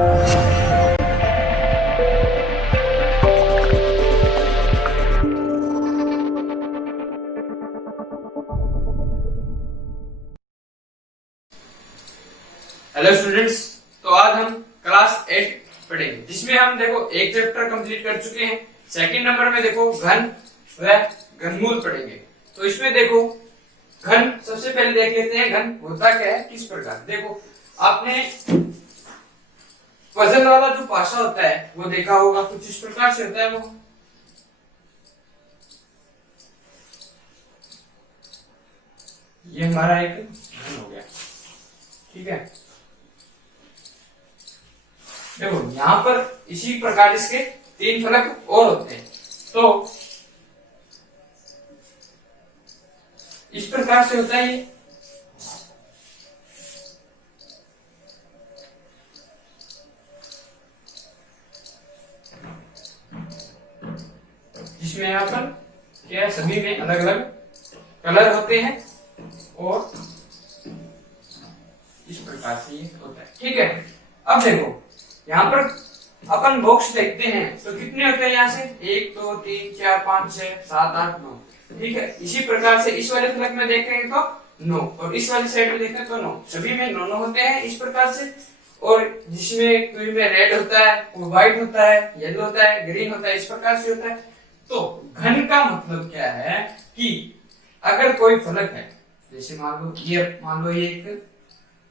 Hello students, तो आज हम क्लास 8 पढ़ेंगे, जिसमें हम देखो एक चैप्टर कंप्लीट कर चुके हैं। सेकंड नंबर में देखो घन व घनमूल पढ़ेंगे। तो इसमें देखो घन सबसे पहले देख लेते हैं घन होता क्या है, किस प्रकार। देखो आपने वजन वाला जो पासा होता है वो देखा होगा, कुछ इस प्रकार से होता है वो। ये हमारा एक घन हो गया, ठीक है। देखो यहाँ पर इसी प्रकार इसके तीन फलक और होते हैं। तो इस प्रकार से होता है ये। जिसमें यहाँ पर क्या है, सभी में अलग अलग कलर होते हैं और इस प्रकार से ये होता है, ठीक है। अब देखो यहाँ पर अपन बॉक्स देखते हैं तो कितने होते हैं, यहाँ से 1 2 3 4 5 6 7 8 9, ठीक है। इसी प्रकार से इस वाले फलक में देखेंगे तो 9 और इस वाली साइड में देखें तो 9, सभी में 9 होते हैं इस प्रकार से। और जिसमें कोई में रेड होता है, कोई व्हाइट होता है, येलो होता है, ग्रीन होता है, इस प्रकार से होता है। तो घन का मतलब क्या है कि अगर कोई फलक है, जैसे मान लो ये एक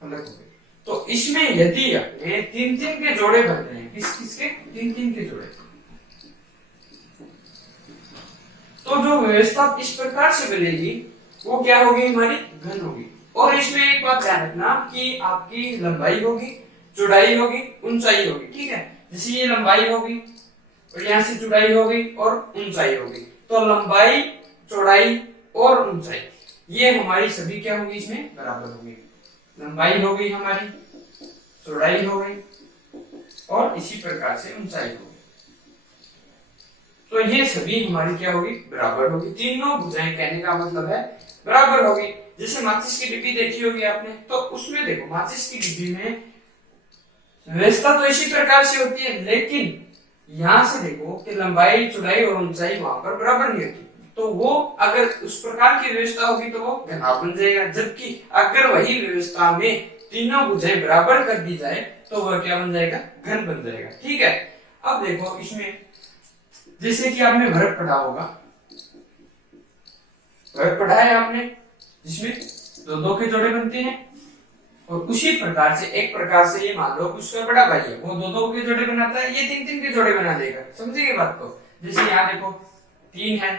फलक हो गया, तो इसमें यदि ये 3-3 के जोड़े बन रहे हैं, किसके 3-3 के जोड़े, तो जो व्यवस्था इस प्रकार से बनेगी वो क्या होगी, हमारी घन होगी। और इसमें एक बात ध्यान रखना कि आपकी लंबाई होगी, चौड़ाई होगी, ऊंचाई होगी, ठीक है। जैसे ये लंबाई होगी और यहाँ से चौड़ाई होगी और ऊंचाई होगी, तो लंबाई, चौड़ाई और ऊंचाई ये हमारी सभी क्या होगी, इसमें बराबर होगी। लंबाई हो गई हमारी, चौड़ाई हो गई और इसी प्रकार से ऊंचाई हो गई, तो ये सभी हमारी क्या होगी, बराबर होगी। तीनों भुजाएं कहने का मतलब है बराबर होगी। जैसे माचिस की डिब्बी देखी होगी आपने, तो उसमें देखो माचिस की डिब्बी में व्यवस्था तो इसी प्रकार से होती है, लेकिन यहां से देखो कि लंबाई, चौड़ाई और ऊंचाई वहां पर बराबर नहीं होती, तो वो अगर उस प्रकार की व्यवस्था होगी तो वो घनाभ बन जाएगा। जबकि अगर वही व्यवस्था में तीनों भुजाएं बराबर कर दी जाए तो वह क्या बन जाएगा, घन बन जाएगा, ठीक है। अब देखो इसमें जैसे कि आपने वर्ग पढ़ा होगा, वर्ग पढ़ा है आपने, जिसमें दो के जोड़े बनते हैं। और उसी प्रकार से एक प्रकार से ये मान लो उसका बड़ा भाई है, वो दो के जोड़े बनाता है, ये 3-3 के जोड़े बना देगा। समझिए बात को। जैसे यहाँ देखो 3 है,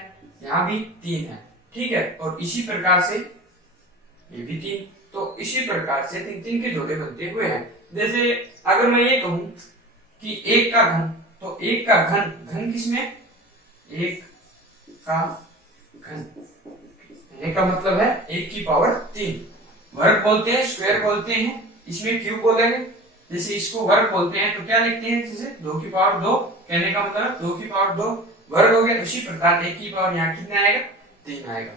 यहाँ भी 3 है, ठीक है। और इसी प्रकार से ये भी 3, तो इसी प्रकार से 3-3 के जोड़े बनते हुए हैं। जैसे अगर मैं ये कहूं कि 1 का घन, तो 1 का घन किसमें, 1 का घन कहने का मतलब है 1 की पावर 3। वर्ग बोलते हैं, स्क्वायर बोलते हैं, इसमें क्यूब बोलेंगे। जैसे इसको वर्ग बोलते हैं तो क्या लिखते हैं, जैसे 2 की पावर 2 कहने का मतलब 2 की पावर 2 वर्ग हो गया। उसी प्रकार 1 की पावर यहाँ कितना आएगा, 3 आएगा।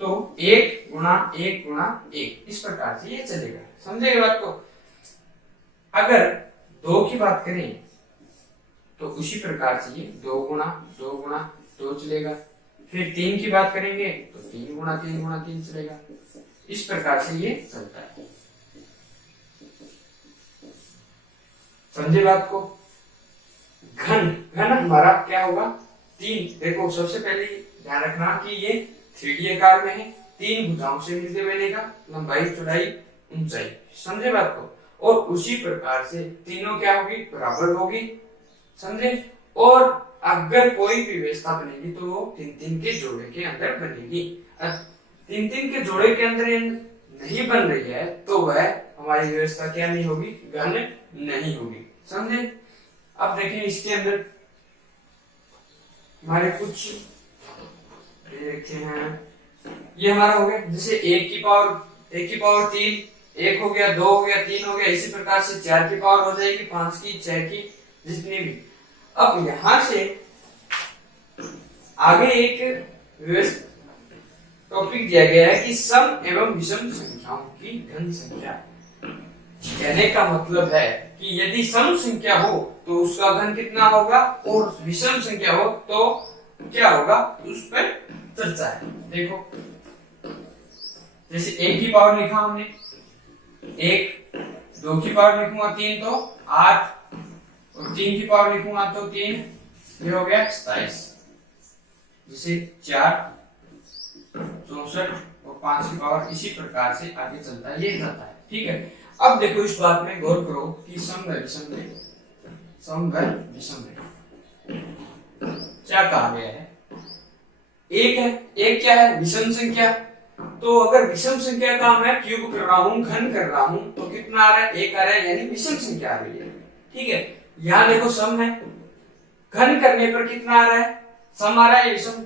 तो 1 गुणा 1 गुणा 1 इस प्रकार से ये चलेगा। समझेगा बात को। अगर 2 की बात करें तो उसी प्रकार से ये 2 गुणा 2 गुणा 2 चलेगा। फिर 3 की बात करेंगे तो 3 गुणा 3 गुणा 3 चलेगा। इस प्रकार से ये चलता है। समझे बात को। घन हमारा क्या होगा, 3। देखो सबसे पहले ध्यान रखना कि ये 3D आकार में है, 3 भुजाओं से मिलते बनेगा, लंबाई, चौड़ाई, ऊंचाई। समझे बात को। और उसी प्रकार से तीनों क्या होगी, बराबर होगी। समझे। और अगर कोई भी व्यवस्था बनेगी तो वो 3-3 के जोड़े के अंदर बनेगी। 3-3 के जोड़े के अंदर नहीं बन रही है तो वह हमारी व्यवस्था क्या नहीं होगी, घन नहीं होगी। समझे। अब देखें इसके अंदर हमारे कुछ रखे हैं, ये हमारा हो गया। जैसे 1 की पावर 3, 1 हो गया, 2 हो गया, 3 हो गया। इसी प्रकार से 4 की पावर हो जाएगी, 5 की, 6 की, जितनी भी। अब यहां से आगे एक टॉपिक दिया गया है कि सम एवं विषम संख्याओं की घन संख्या। कहने का मतलब है कि यदि सम संख्या हो तो उसका घन कितना होगा, और विषम संख्या हो तो क्या होगा, उस पर चर्चा है। देखो जैसे 1 की पावर लिखा हमने, 1, 2 की पावर लिखूंगा 3 तो 8, और 3 की पावर लिखूंगा तो 3, ये हो गया 27। जैसे 4, 64 और 5 की पावर, इसी प्रकार से आगे चलता है, ये जाता है। ठीक है, अब देखो इस बात में गौर करो कि सम व विषम में, सम व विषम में क्या कहा गया है, एक है, एक क्या है, विषम संख्या। तो अगर विषम संख्या का मैं क्यूब कर रहा हूं, घन कर रहा हूं, तो कितना आ रहा है, 1 आ रहा है, यानी विषम संख्या आ रही है। ठीक है, यहां देखो सम है, घन करने पर कितना आ रहा है, सम आ रहा है, विषम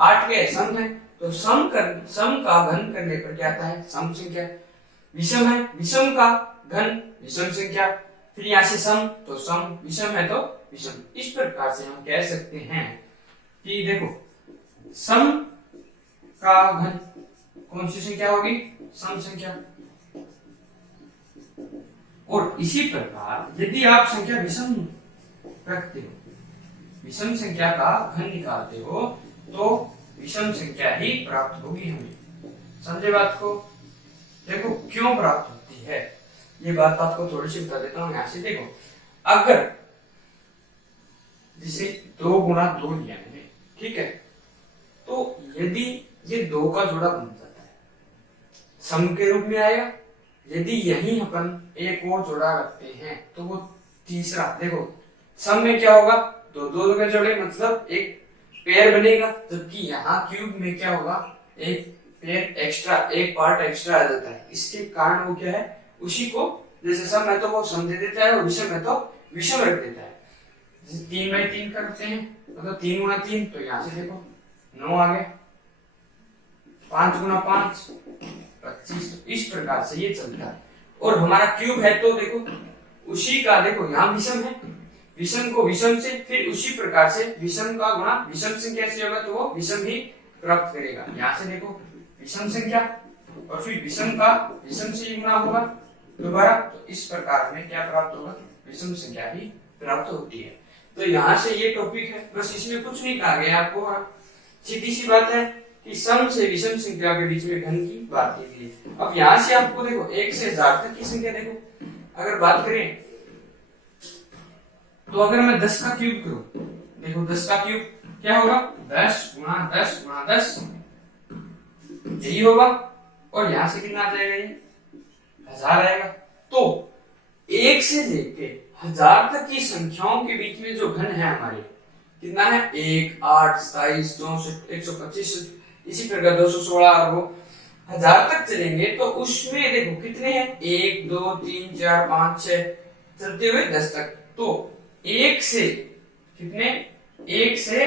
8 के सम है, तो सम का घन करने पर क्या आता है, सम संख्या। विषम है, विषम का घन विषम संख्या, फिर यहां से सम तो सम, विषम है तो विषम। इस प्रकार से हम कह सकते हैं कि देखो सम का घन कौन सी संख्या होगी, सम संख्या। और इसी प्रकार यदि आप संख्या विषम रखते हो, विषम संख्या का घन निकालते हो, तो विषम संख्या ही प्राप्त होगी हमें। समझे बात को? देखो क्यों प्राप्त होती है, ये बात आपको थोड़ी सी बता देता हूं। यहां से देखो, अगर जैसे 2 गुणा 2 लिया मैंने, ठीक है, तो यदि ये 2 का जोड़ा बन जाता है, सम के रूप में आएगा। यदि यही अपन एक और जोड़ा रखते हैं तो वो तीसरा, देखो सम में क्या होगा, 2 के जोड़े मतलब एक पेयर बनेगा, जबकि यहाँ क्यूब में क्या होगा, एक पेयर एक्स्ट्रा, एक पार्ट एक्स्ट्रा आ जाता है। इसके कारण वो क्या है, उसी को जैसे सम है तो वो सम दे देता है, और विषम है तो विषम रख देता है। जैसे 3/3 करते हैं, मतलब 3 गुणा 3, तो यहाँ से देखो 9 आ गया, 5 गुणा 5 25, इस प्रकार से ये चलता है। और हमारा क्यूब है तो देखो उसी का, देखो यहाँ विषम है, विषम को विषम से, फिर उसी प्रकार से विषम का गुणा विषम संख्या से होगा तो वो विषम ही प्राप्त करेगा। यहाँ से देखो विषम संख्या, और फिर विषम का विषम से ही गुणा होगा दोबारा, तो इस प्रकार में क्या प्राप्त होगा, विषम संख्या ही प्राप्त होती है। तो यहाँ से ये टॉपिक है, बस इसमें कुछ नहीं कहा गया आपको, सीधी सी बात है कि सम से विषम संख्या के बीच में घन की बात की गई है। अब यहाँ से आपको देखो 1 से 1000 तक की संख्या, देखो अगर बात करें तो अगर मैं 10 का क्यूब करूं, देखो 10 का क्यूब क्या होगा, 10 गुणा 10 गुणा 10, यही होगा। और यहां से कितना आ जाएगा, ये 1000 आएगा। तो 1 से लेके 1000 तक की संख्याओं के बीच में जो घन है हमारे, कितना है, 1, 8, 27, 64, 125, इसी प्रकार 216, और वो 1000 तक चलेंगे तो उसमें देखो कितने हैं, 1, 2, 3, 4, 5, 6 चलते हुए 10 तक। तो 1 से कितने, 1 से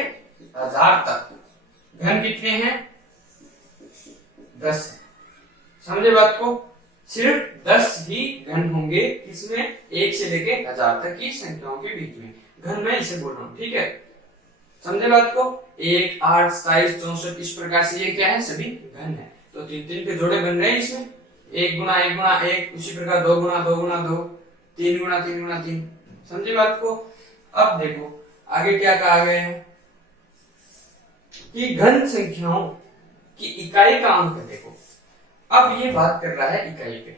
1000 तक घन कितने हैं, 10। समझे बात को? सिर्फ 10 ही घन होंगे इसमें 1 से लेके 1000 तक की संख्याओं के बीच में। घन मैं इसे बोल रहा हूं, ठीक है, समझे बात को? 1, 8, 27, 64, इस प्रकार से ये क्या है, सभी घन है। तो 3 के जोड़े बन रहे हैं इसमें, 1 गुणा 1 गुणा 1, उसी प्रकार 2 गुणा 2 गुणा 2, 3 गुणा 3 गुणा 3। समझे बात को? अब देखो आगे क्या कहा गया है कि घन संख्याओं की इकाई का अंक है। देखो अब ये बात कर रहा है इकाई पे,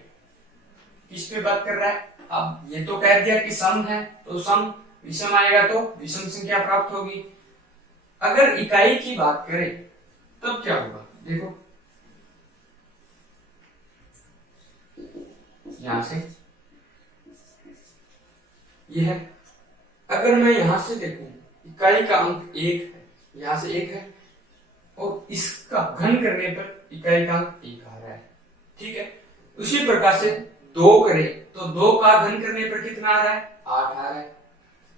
किस पे बात कर रहा है, अब ये तो कह दिया कि सम है तो सम, विषम आएगा तो विषम संख्या प्राप्त होगी। अगर इकाई की बात करें तब क्या होगा, देखो यहां से यह है, अगर मैं यहां से देखूं इकाई का अंक 1 है, यहां से 1 है, और इसका घन करने पर इकाई का अंक 1 आ रहा है, ठीक है। उसी प्रकार से 2 करें तो 2 का घन करने पर कितना आ रहा है, 8 आ रहा है।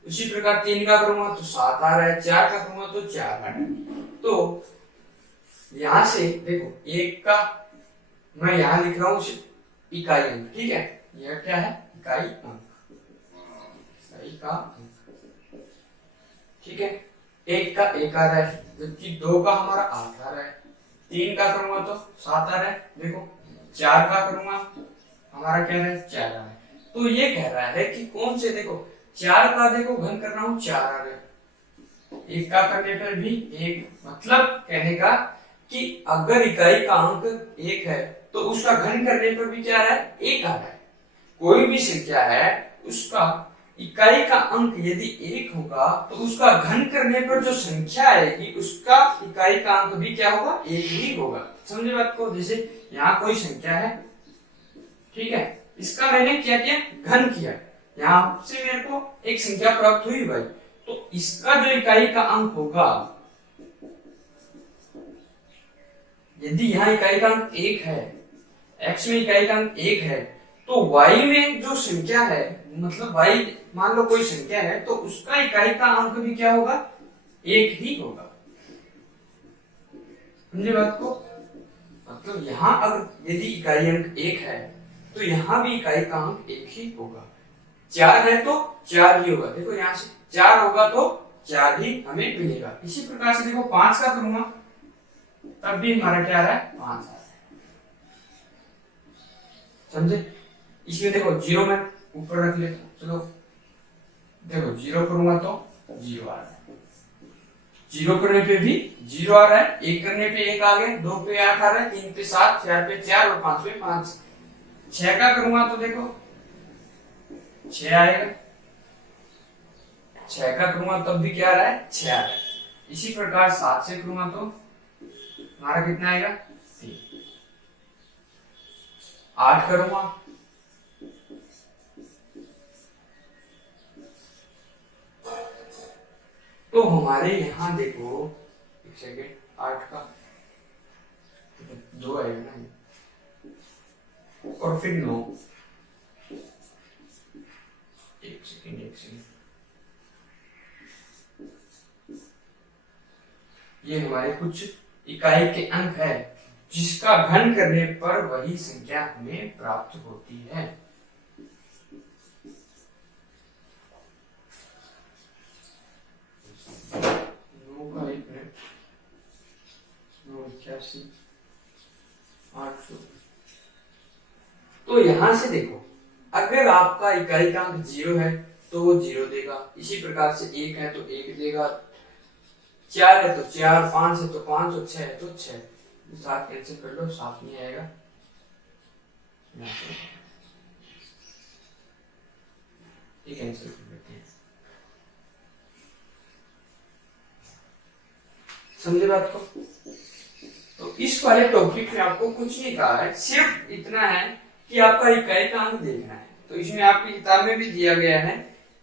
उसी प्रकार 3 का करूंगा तो 7 आ रहा है, 4 का करूंगा तो 4 आ रहा है। तो यहां से देखो 1 का मैं यहां लिख रहा हूं सिर्फ इकाई अंक, ठीक है, यह क्या है, इकाई अंक, इकाई का अंक, ठीक है। 1 का 1 आ रहा है, जबकि 2 का हमारा 8 आ रहा है, 3 का करूंगा तो 7 आ रहा है, देखो 4 का करूंगा हमारा क्या है 4 आ रहा है। तो ये कह रहा है कि कौन से देखो 4 का देखो घन कर रहा हूं 4 आ रहा है, 1 का करने पर भी 1, मतलब कहने का कि अगर इकाई का अंक 1 है तो उसका घन करने पर भी क्या आ रहा है 1 आ रहा है। कोई भी संख्या है उसका इकाई का अंक यदि 1 होगा तो उसका घन करने पर जो संख्या आएगी उसका इकाई का अंक भी क्या होगा 1 ही होगा। समझे बात को? जैसे यहाँ कोई संख्या है, ठीक है, इसका मैंने क्या किया घन किया, यहाँ से मेरे को एक संख्या प्राप्त हुई भाई, तो इसका जो इकाई का अंक होगा, यदि यहाँ इकाई का अंक 1 है, x में इकाई का अंक 1 है, तो y में जो संख्या है, मतलब y मान लो कोई संख्या है, तो उसका इकाई का अंक भी क्या होगा 1 ही होगा। समझे बात को? मतलब यहाँ अगर यदि इकाई अंक 1 है तो यहाँ भी इकाई का अंक 1 ही होगा। 4 है तो 4 ही होगा, देखो यहाँ से 4 होगा तो 4 ही हमें मिलेगा। इसी प्रकार से देखो 5 का करूंगा तब भी हमारा क्या आ रहा है 5 आ रहा है। समझे? इसमें देखो 0 में ऊपर रख लेता हूं, चलो देखो 0 करूंगा तो 0 आ रहा है, 0 करने पे भी 0 आ रहा है, 1 करने पे 1 आ गया, 2 पे 8 आ रहा है, 3 पे 7, 4 पे 4 और 5 पे 5। 6 का करूंगा तो देखो 6 आएगा, 6 का करूंगा तब भी क्या आ रहा है 6 आ रहा है। इसी प्रकार 7 से करूंगा तो हमारा कितना आएगा 3। 8 करूंगा तो हमारे यहाँ देखो, एक सेकेंड, 8 का 2 आएगा ना, और फिर 9, एक सेकेंड, ये हमारे कुछ इकाई के अंक है जिसका घन करने पर वही संख्या हमें प्राप्त होती है। तो यहां से देखो, अगर आपका इकाई का अंक 0 है तो वो 0 देगा, इसी प्रकार से 1 है तो 1 देगा, 4 है तो 4, 5 है तो 5 और 6 है तो 6। 7 कैंसिल कर लो, 7 नहीं आएगा, ये कैंसिल कर लेते हैं। समझे बात को? तो इस वाले टॉपिक में आपको कुछ नहीं कहा है, सिर्फ इतना है कि आपका इकाई का अंक देखना है। तो इसमें आपकी किताब में भी दिया गया है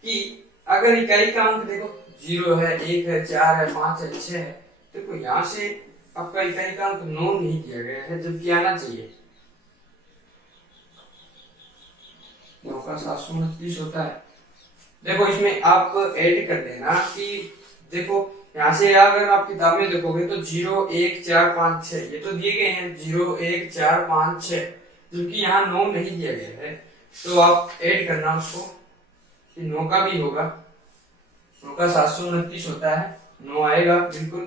कि अगर इकाई का अंक देखो 0 है, 1 है, 4 है, 5 है, 6 है, देखो यहाँ से आपका इकाई का अंक 9 नहीं दिया गया है, जबकि आना चाहिए। 9 का 729 होता है। देखो इसमें आप ऐड कर देना कि देखो यहाँ से अगर आप किताब में देखोगे तो 0, 1, 4, 5, 6 ये तो दिए गए हैं, 0, 1, 4, 5, 6, जबकि यहाँ 9 नहीं दिया गया है। तो आप ऐड करना उसको कि 9 का भी होगा, 9 का 729 होता है, 9 आएगा बिल्कुल।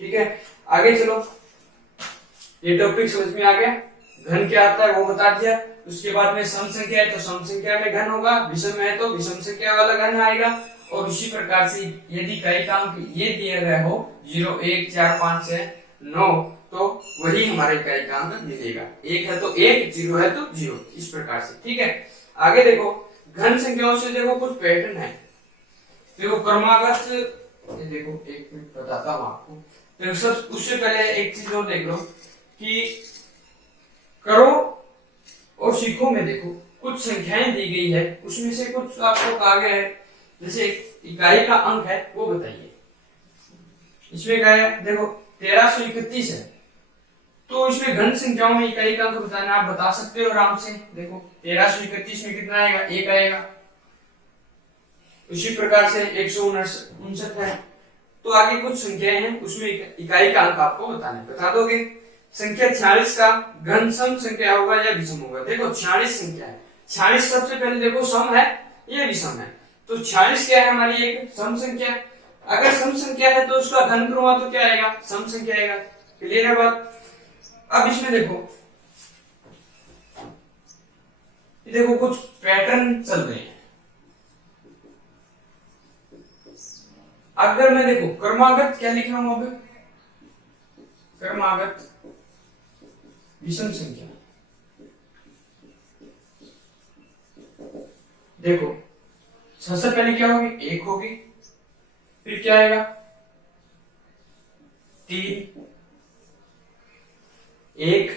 ठीक है, आगे चलो, ये टॉपिक समझ में आ गया। घन क्या आता है वो बता दिया। उसके बाद में सम संख्या है तो सम संख्या में घन होगा, विषम है तो विषम संख्या वाला घन आएगा। और इसी प्रकार से यदि इकाई का अंक ये दिया गया हो 0, 1, 4, 5, 6, 9 तो वही हमारा इकाई का अंक मिलेगा। 1 है तो 1, 0 है तो 0, इस प्रकार से। ठीक है, आगे देखो घन संख्याओं से देखो कुछ पैटर्न है। देखो क्रमागत, देखो एक मिनट बताता हूँ आपको। देखो सब उससे पहले एक चीज और देख लो कि करो और सीखो में देखो कुछ संख्याएं दी गई है, उसमें से कुछ आपको कहा गया है, जैसे इकाई का अंक है वो बताइए। इसमें क्या है, देखो 1331 है, तो इसमें घन संख्याओं में इकाई का अंक बताना आप बता सकते हो आराम से। देखो 1331 में कितना आएगा, 1 आएगा। उसी प्रकार से 159 है। तो आगे कुछ संख्याएं हैं, उसमें इकाई का अंक आपको बता दोगे। संख्या 46 का घन सम संख्या होगा या विषम होगा। देखो 46 संख्या है, 46 सबसे पहले देखो सम है या विषम है। तो 46 क्या है, हमारी एक सम संख्या। अगर सम संख्या है तो उसका घन करूंगा तो क्या आएगा, सम संख्या आएगा। क्लियर है बात? अब इसमें देखो ये देखो कुछ पैटर्न चल रहे हैं। अगर मैं देखो क्रमागत क्या लिख रहा हूं, अब क्रमागत विषम संख्या, देखो सबसे पहले क्या होगी, एक होगी, फिर क्या आएगा, 3, 1,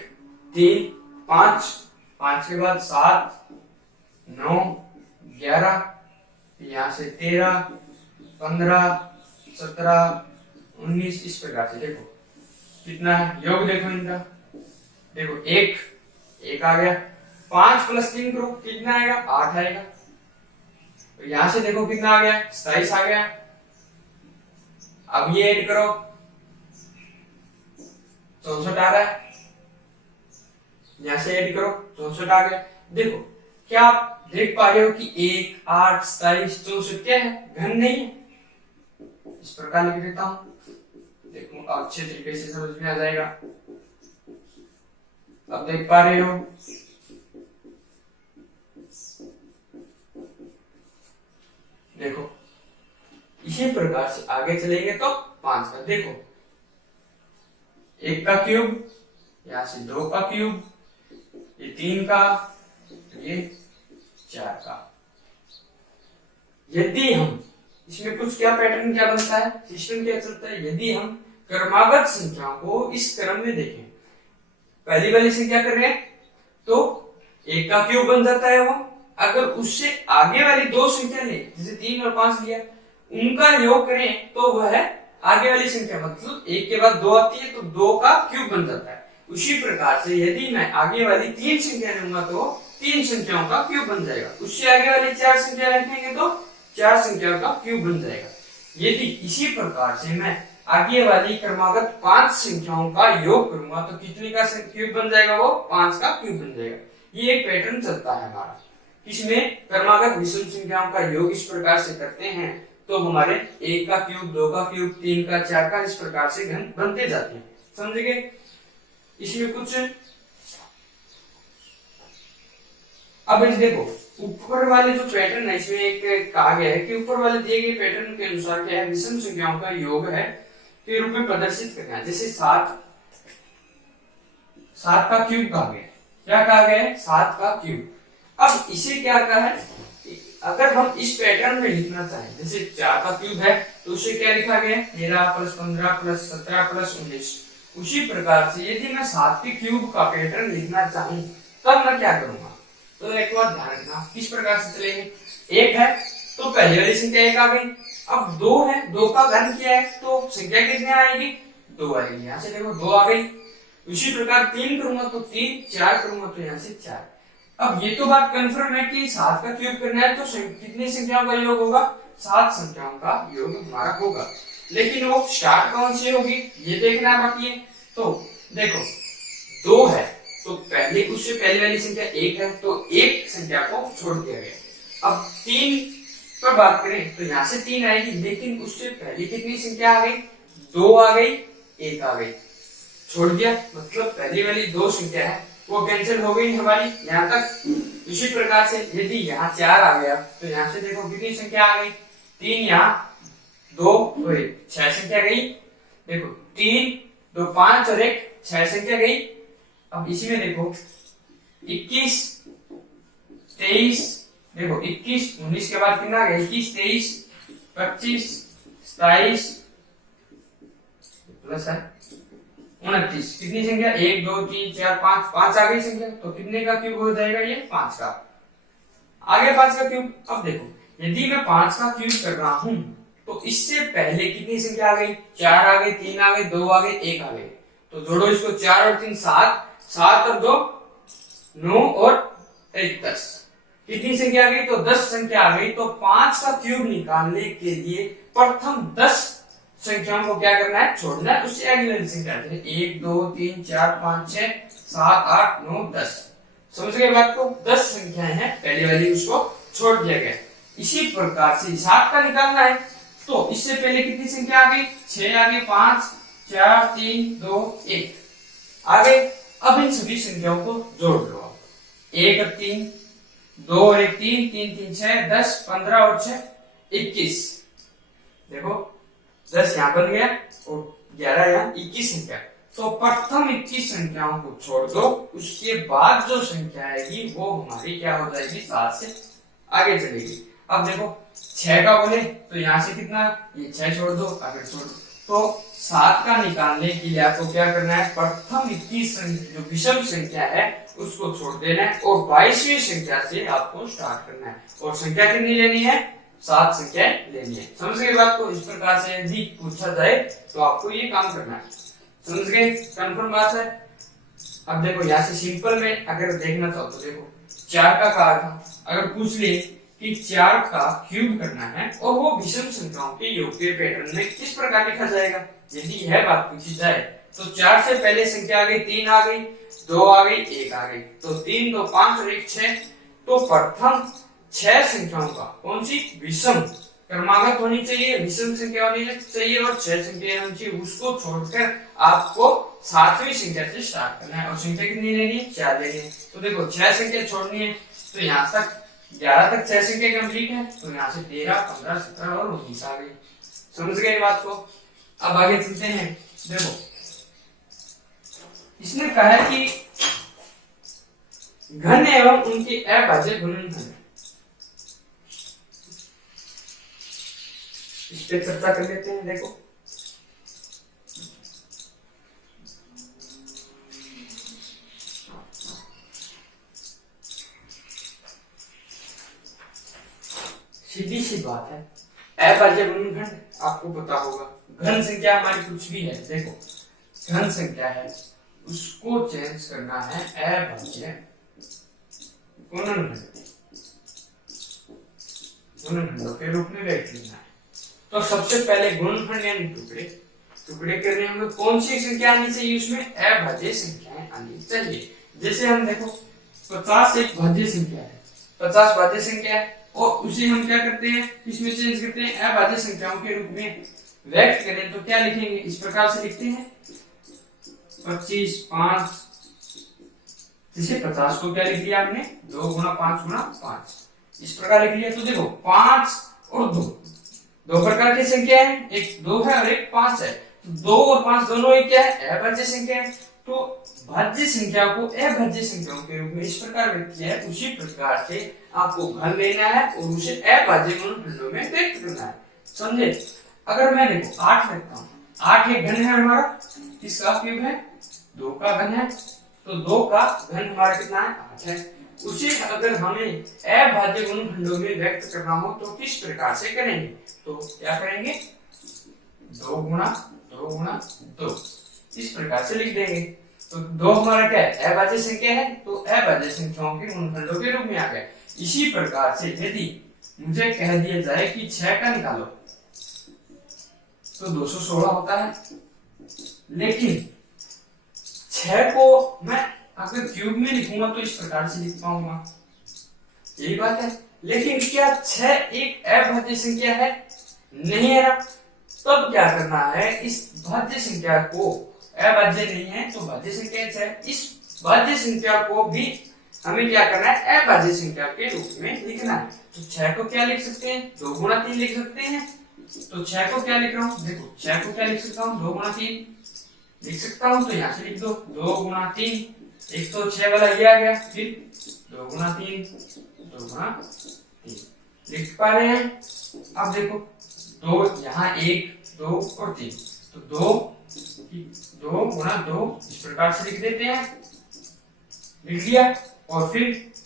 3, 5, 5 के बाद 7, 9, 11, यहां से 13, 15, 17, 19, इस प्रकार से। देखो कितना है योग, देखो इनका, देखो एक आ गया, 5 + 3 करो कितना आएगा, 8 आएगा। तो यहां से देखो कितना आ गया, 27 आ गया। अब ये ऐड करो, 64 आ रहा है, यहां से ऐड करो, 64 आ गया। देखो क्या आप देख पा रहे हो कि 1, 8, 27, 64 क्या है, घन नहीं है। इस प्रकार लिख देता हूं, देखो अच्छे तरीके से समझ में आ जाएगा। अब देख पा रहे हो, देखो इसी प्रकार से आगे चलेंगे तो 5 का, देखो 1 का क्यूब, यहां से 2 का क्यूब, ये 3 का, ये 4 का। यदि हम इसमें कुछ क्या पैटर्न क्या बनता है, सिस्टम क्या चलता है, यदि हम क्रमागत संख्याओं को इस क्रम में देखें, पहली वाली संख्या कर रहे हैं तो 1 का क्यूब बन जाता है वो। अगर उससे आगे वाली दो संख्या ले, जैसे 3 और 5 लिया, उनका योग करें तो वह आगे वाली संख्या, मतलब 1 के बाद 2 आती है तो 2 का क्यूब बन जाता है। उसी प्रकार से यदि मैं आगे वाली 3 संख्या लूंगा तो 3 संख्याओं का क्यूब बन जाएगा। उससे आगे वाली 4 संख्या रखेंगे तो 4 संख्याओं का क्यूब बन जाएगा। यदि इसी प्रकार से मैं आगे वाली क्रमागत 5 संख्याओं का योग करूंगा तो कितने का क्यूब बन जाएगा, वो 5 का क्यूब बन जाएगा। ये एक पैटर्न चलता है हमारा। इसमें क्रमागत विषम संख्याओं का योग इस प्रकार से करते हैं तो हमारे 1 का क्यूब, 2 का क्यूब, 3 का, 4 का, इस प्रकार से घन बनते जाते हैं। समझ गए? इसमें कुछ अब इस देखो ऊपर वाले जो पैटर्न है, इसमें एक कहा गया है कि ऊपर वाले दिए गए पैटर्न के अनुसार क्या है, विषम संख्याओं का योग है के रूप में प्रदर्शित करना है। जैसे 7 का क्यूब कहा गया, क्या कहा गया है, 7 का क्यूब। अब इसे क्या कहा है, अगर हम इस पैटर्न में लिखना चाहें, जैसे 4 का क्यूब है तो उसे क्या लिखा गया है, 13 + 15 + 17 + 19। उसी प्रकार से यदि मैं 7 के क्यूब का पैटर्न लिखना चाहूं तब मैं क्या करूंगा, तो एक बार ध्यान रखना किस प्रकार से चलेंगे। 1 है तो पहली वाली संख्या 1 आ गई। अब 2 है, 2 का घन किया है तो संख्या कितनी आएगी, 2 आएगी। यहाँ से देखो 2 आ गई। उसी प्रकार 3 करूंगा तो 3, 4 करूंगा तो यहाँ से 4। अब ये तो बात कंफर्म है कि 7 का क्यूब करना है तो कितनी संख्याओं का योग होगा, 7 संख्याओं का योग हमारा होगा। लेकिन वो स्टार्ट कौन से होगी ये देखना बाकी है। तो देखो 2 है तो पहले उससे पहले वाली संख्या 1 है तो एक संख्या को छोड़ दिया गया। अब 3 पर बात करें तो यहाँ से 3 आएगी, लेकिन उससे पहले कितनी संख्या आ गई, 2 आ गई, 1 आ गई, छोड़ दिया, मतलब पहली वाली 2 संख्या है वो कैंसिल हो गई हमारी यहाँ तक। इसी प्रकार से यदि यहाँ 4 आ गया तो यहाँ से देखो कितनी संख्या आ गई, 3, यहाँ 2 और 1, 6 संख्या गई। देखो 3, 2, 5 और 1, 6 संख्या गई। अब इसी में देखो 21, 23, देखो 21, 19 के बाद कितना आ गया, 21, 23, 25, 27 प्लस है 29, कितनी संख्या, 1, 2, 3, 4, 5, 5 आ गई संख्या। तो कितने का क्यूब हो जाएगा, ये 5 का। आगे 5 का क्यूब। अब देखो यदि मैं 5 का क्यूब कर रहा हूं तो इससे पहले कितनी संख्या आ गई, 4 आ गई, 3 आ गई, 2 आ गई, 1 आ गई। तो जोड़ो इसको, 4 और 3 7, 7 और 2 9 और 1 10, कितनी संख्या आ गई, तो 10 संख्या आ गई। तो 5 का क्यूब निकालने के लिए प्रथम 10 संख्याओं को क्या करना है, छोड़ना है, उससे अगली वाली संख्या 1, 2, 3, 4, 5, 6, 7, 8, 9, 10। समझ गए बात को, 10 संख्याएं हैं, पहली वाली उसको छोड़ दिया गया। इसी प्रकार से 7 का निकालना है तो इससे पहले कितनी संख्या आ गई, 6 आ गई, 5, 4, 3, 2, 1 आ गए। अब इन सभी संख्याओं को जोड़ लो। 1 3, 2 और 1 3, 3 3 6, 10 15 और 6 21। देखो 10 यहाँ बन गया और 11 यहाँ 21 संख्या। तो प्रथम 21 संख्याओं को छोड़ दो, उसके बाद जो संख्या आएगी वो हमारी क्या हो जाएगी, 7 से आगे चलेगी। अब देखो 6 का बोले तो यहाँ से कितना, ये 6 छोड़ दो, आगे छोड़ दो, तो 7 का निकालने के लिए आपको क्या करना है, प्रथम 21 जो विषम संख्या है उसको छोड़ देना है और 22वीं संख्या से आपको स्टार्ट करना है। और संख्या कितनी लेनी है, 7 संख्या लेनी है। समझ गए बात को। इस प्रकार से यदि पूछा जाए तो आपको ये काम करना है। समझ गए, कंफर्म बात है। अब देखो यहाँ से सिंपल में अगर देखना चाहो तो देखो 4 का कहा था, अगर पूछ ले कि 4 का क्यूब करना है और वो विषम संख्याओं के योग के पैटर्न में किस प्रकार लिखा जाएगा, यदि यह बात पूछी जाए तो 4 से पहले संख्या आ गई, 3 आ गई, 2 आ गई, 1 आ गई, तो 3 2 5 और 1 6। तो प्रथम 6 संख्याओं का कौन सी विषम क्रमागत होनी चाहिए, विषम संख्या होनी चाहिए और 6 संख्या होनी चाहिए, उसको छोड़कर आपको 7वीं संख्या से स्टार्ट करना है। और संख्या कितनी लेनी है, 4 लेनी है। तो देखो 6 संख्या छोड़नी है, तो यहाँ तक 11 तक 6 संख्या कंप्लीट है, तो यहाँ से 13 15 17 और 19 आ गई। समझ गए बात को। अब आगे चलते हैं। देखो इसने कहा है कि घन एवं उनके अभाज्य गुणनखंड, इस पे चर्चा कर लेते हैं। देखो सीधी सी बात है, अभाज्य गुणनखंड आपको पता होगा। घन संख्या हमारी कुछ भी है, देखो घन संख्या है उसको चेंज करना है अभाज्य गुणनखंडों के रूप में व्यक्त करना है। तो सबसे पहले गुणनखंड यानी टुकड़े करने होंगे। कौन सी संख्या आनी चाहिए उसमें, अभाज्य संख्याएं आनी चाहिए। जैसे हम देखो 50 एक भाज्य संख्या है, 50 भाज्य संख्या है और उसे हम क्या करते हैं, इसमें चेंज करते हैं अभाज्य संख्याओं के रूप में व्यक्त करें तो क्या लिखेंगे, इस प्रकार से लिखते हैं 25 5। जैसे 50 को क्या लिख लिया हमने, 2 गुना 5 गुना 5, इस प्रकार लिख लिया। तो देखो 5 और 2 दो प्रकार की संख्या है, एक 2 है और एक 5 है। तो 2 और 5 दोनों ही क्या है, अभाज्य संख्या है। तो भाज्य संख्या को अभाज्य संख्याओं के रूप में इस प्रकार व्यक्त किया है, उसी प्रकार से आपको घन लेना है और उसे अभाज्य गुणनखंडों में व्यक्त करना है। समझे। अगर मैं देखो 8 रखता हूँ, 8 एक घन है हमारा, किसका क्यूब है, 2 का घन है, तो 2 का घन हमारा कितना है, 8 है। उसे अगर हमें अभाज्य गुणनखंडों में व्यक्त करना हो तो किस प्रकार से करेंगे, तो क्या करेंगे, 2 गुना 2 गुना 2, इस प्रकार से लिख देंगे। तो 2 हमारा क्या है, अभाज्य संख्या है, तो अभाज्य संख्याओं के गुणनखंडों के रूप में आ गया। इसी प्रकार से यदि मुझे कह दिया जाए कि 6 का निकालो तो 216 होता है, लेकिन 6 को मैं अगर क्यूब में लिखूंगा तो इस प्रकार से लिख पाऊंगा, यही बात है। लेकिन क्या 6 एक अभाज्य संख्या है, नहीं है ना। तब क्या करना है, इस भाज्य संख्या को, अभाज्य नहीं है तो भाज्य संख्या 6, इस भाज्य संख्या को भी हमें क्या करना है, अभाज्य संख्या के रूप में लिखना है। तो 6 को क्या लिख सकते हैं, 2 गुना 3 लिख सकते हैं। तो 6 को क्या लिख रहा हूँ, देखो 6 को क्या लिख सकता हूँ, 2 गुना 3 लिख सकता हूँ। तो यहाँ से लिख दो 2 गुना 3, एक तो 6 वाला ये आ गया, फिर 2 गुना 3 2 गुना 3 लिख पा रहे हैं। अब देखो 2 यहाँ 1 2 और 3, तो 2 गुना 2 इस प्रकार से लिख देते हैं, लिख लिया। और फिर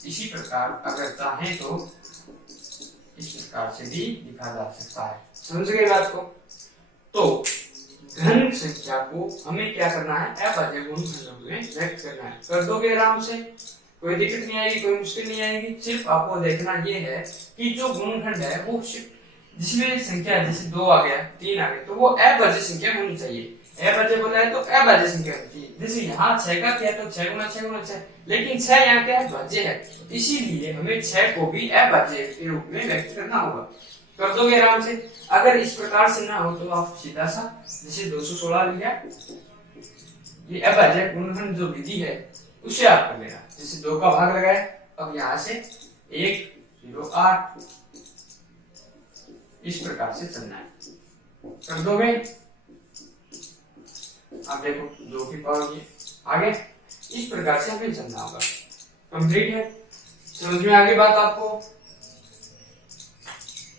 इसी प्रकार अगर चाहें तो इस प्रकार से भी लिखा जा सकता है। समझ गए बात को। तो घन संख्या को हमें क्या करना है, अभाज्य गुणनखंडों में व्यक्त करना है। कर दोगे आराम से, कोई दिक्कत नहीं आएगी, कोई मुश्किल नहीं आएगी। सिर्फ आपको देखना ये है कि जो गुणनखंड है वो जिसमें संख्या जैसे 2 आ गया 3 आ गया तो वो अभाज्य संख्या होनी चाहिए। अभाज्य बोला है तो अभाज्य संख्या होनी चाहिए। जैसे यहाँ 6 का किया तो 6 गुना 6 गुना 6, लेकिन 6 यहाँ क्या है, भाज्य है, इसीलिए हमें 6 को भी अभाज्य के रूप में व्यक्त करना होगा। कर दोगे आराम से। अगर इस प्रकार से ना हो तो आप सीधा सा जैसे 216 लिया, ये अभाज्य गुणनखंड जो विधि है उसे आप कर लेना। जैसे 2 का भाग लगाया, अब यहाँ से 108 इस प्रकार से चलना है। कर दोगे? अब देखो 2 की पावर ये आगे इस प्रकार से हमें चलना होगा। कंप्लीट है, समझ में आगे बात आपको।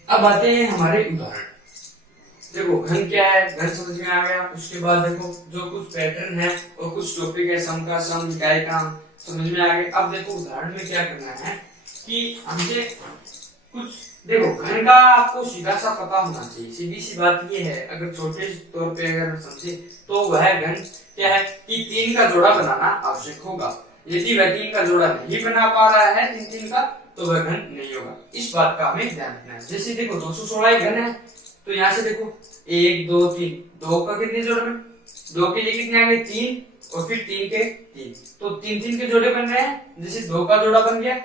अब आते हैं हमारे उदाहरण। देखो घन क्या है, घन समझ में आ गया। उसके बाद देखो जो कुछ पैटर्न है और कुछ टॉपिक है, सम का सम, इकाई का समझ में आ गया। अब देखो उदाहरण में क्या करना है कि हमसे कुछ देखो घन का आपको सीधा सा पता होना चाहिए। सीधी सी बात ये है, अगर छोटे तौर पे अगर समझे तो वह घन क्या है कि 3 का जोड़ा बनाना आवश्यक होगा। यदि वह 3 का जोड़ा नहीं बना पा रहा है 3 का, तो वह घन नहीं होगा। इस बात का हमें ध्यान रखना है। जैसे देखो 216 घन है, तो यहाँ से देखो 1 2 3, 2 का कितने जोड़े बने, 2 के लिए कितने आ गए 3, और फिर 3 के 3, तो 3 के जोड़े बन रहे हैं। जैसे 2 का जोड़ा बन गया,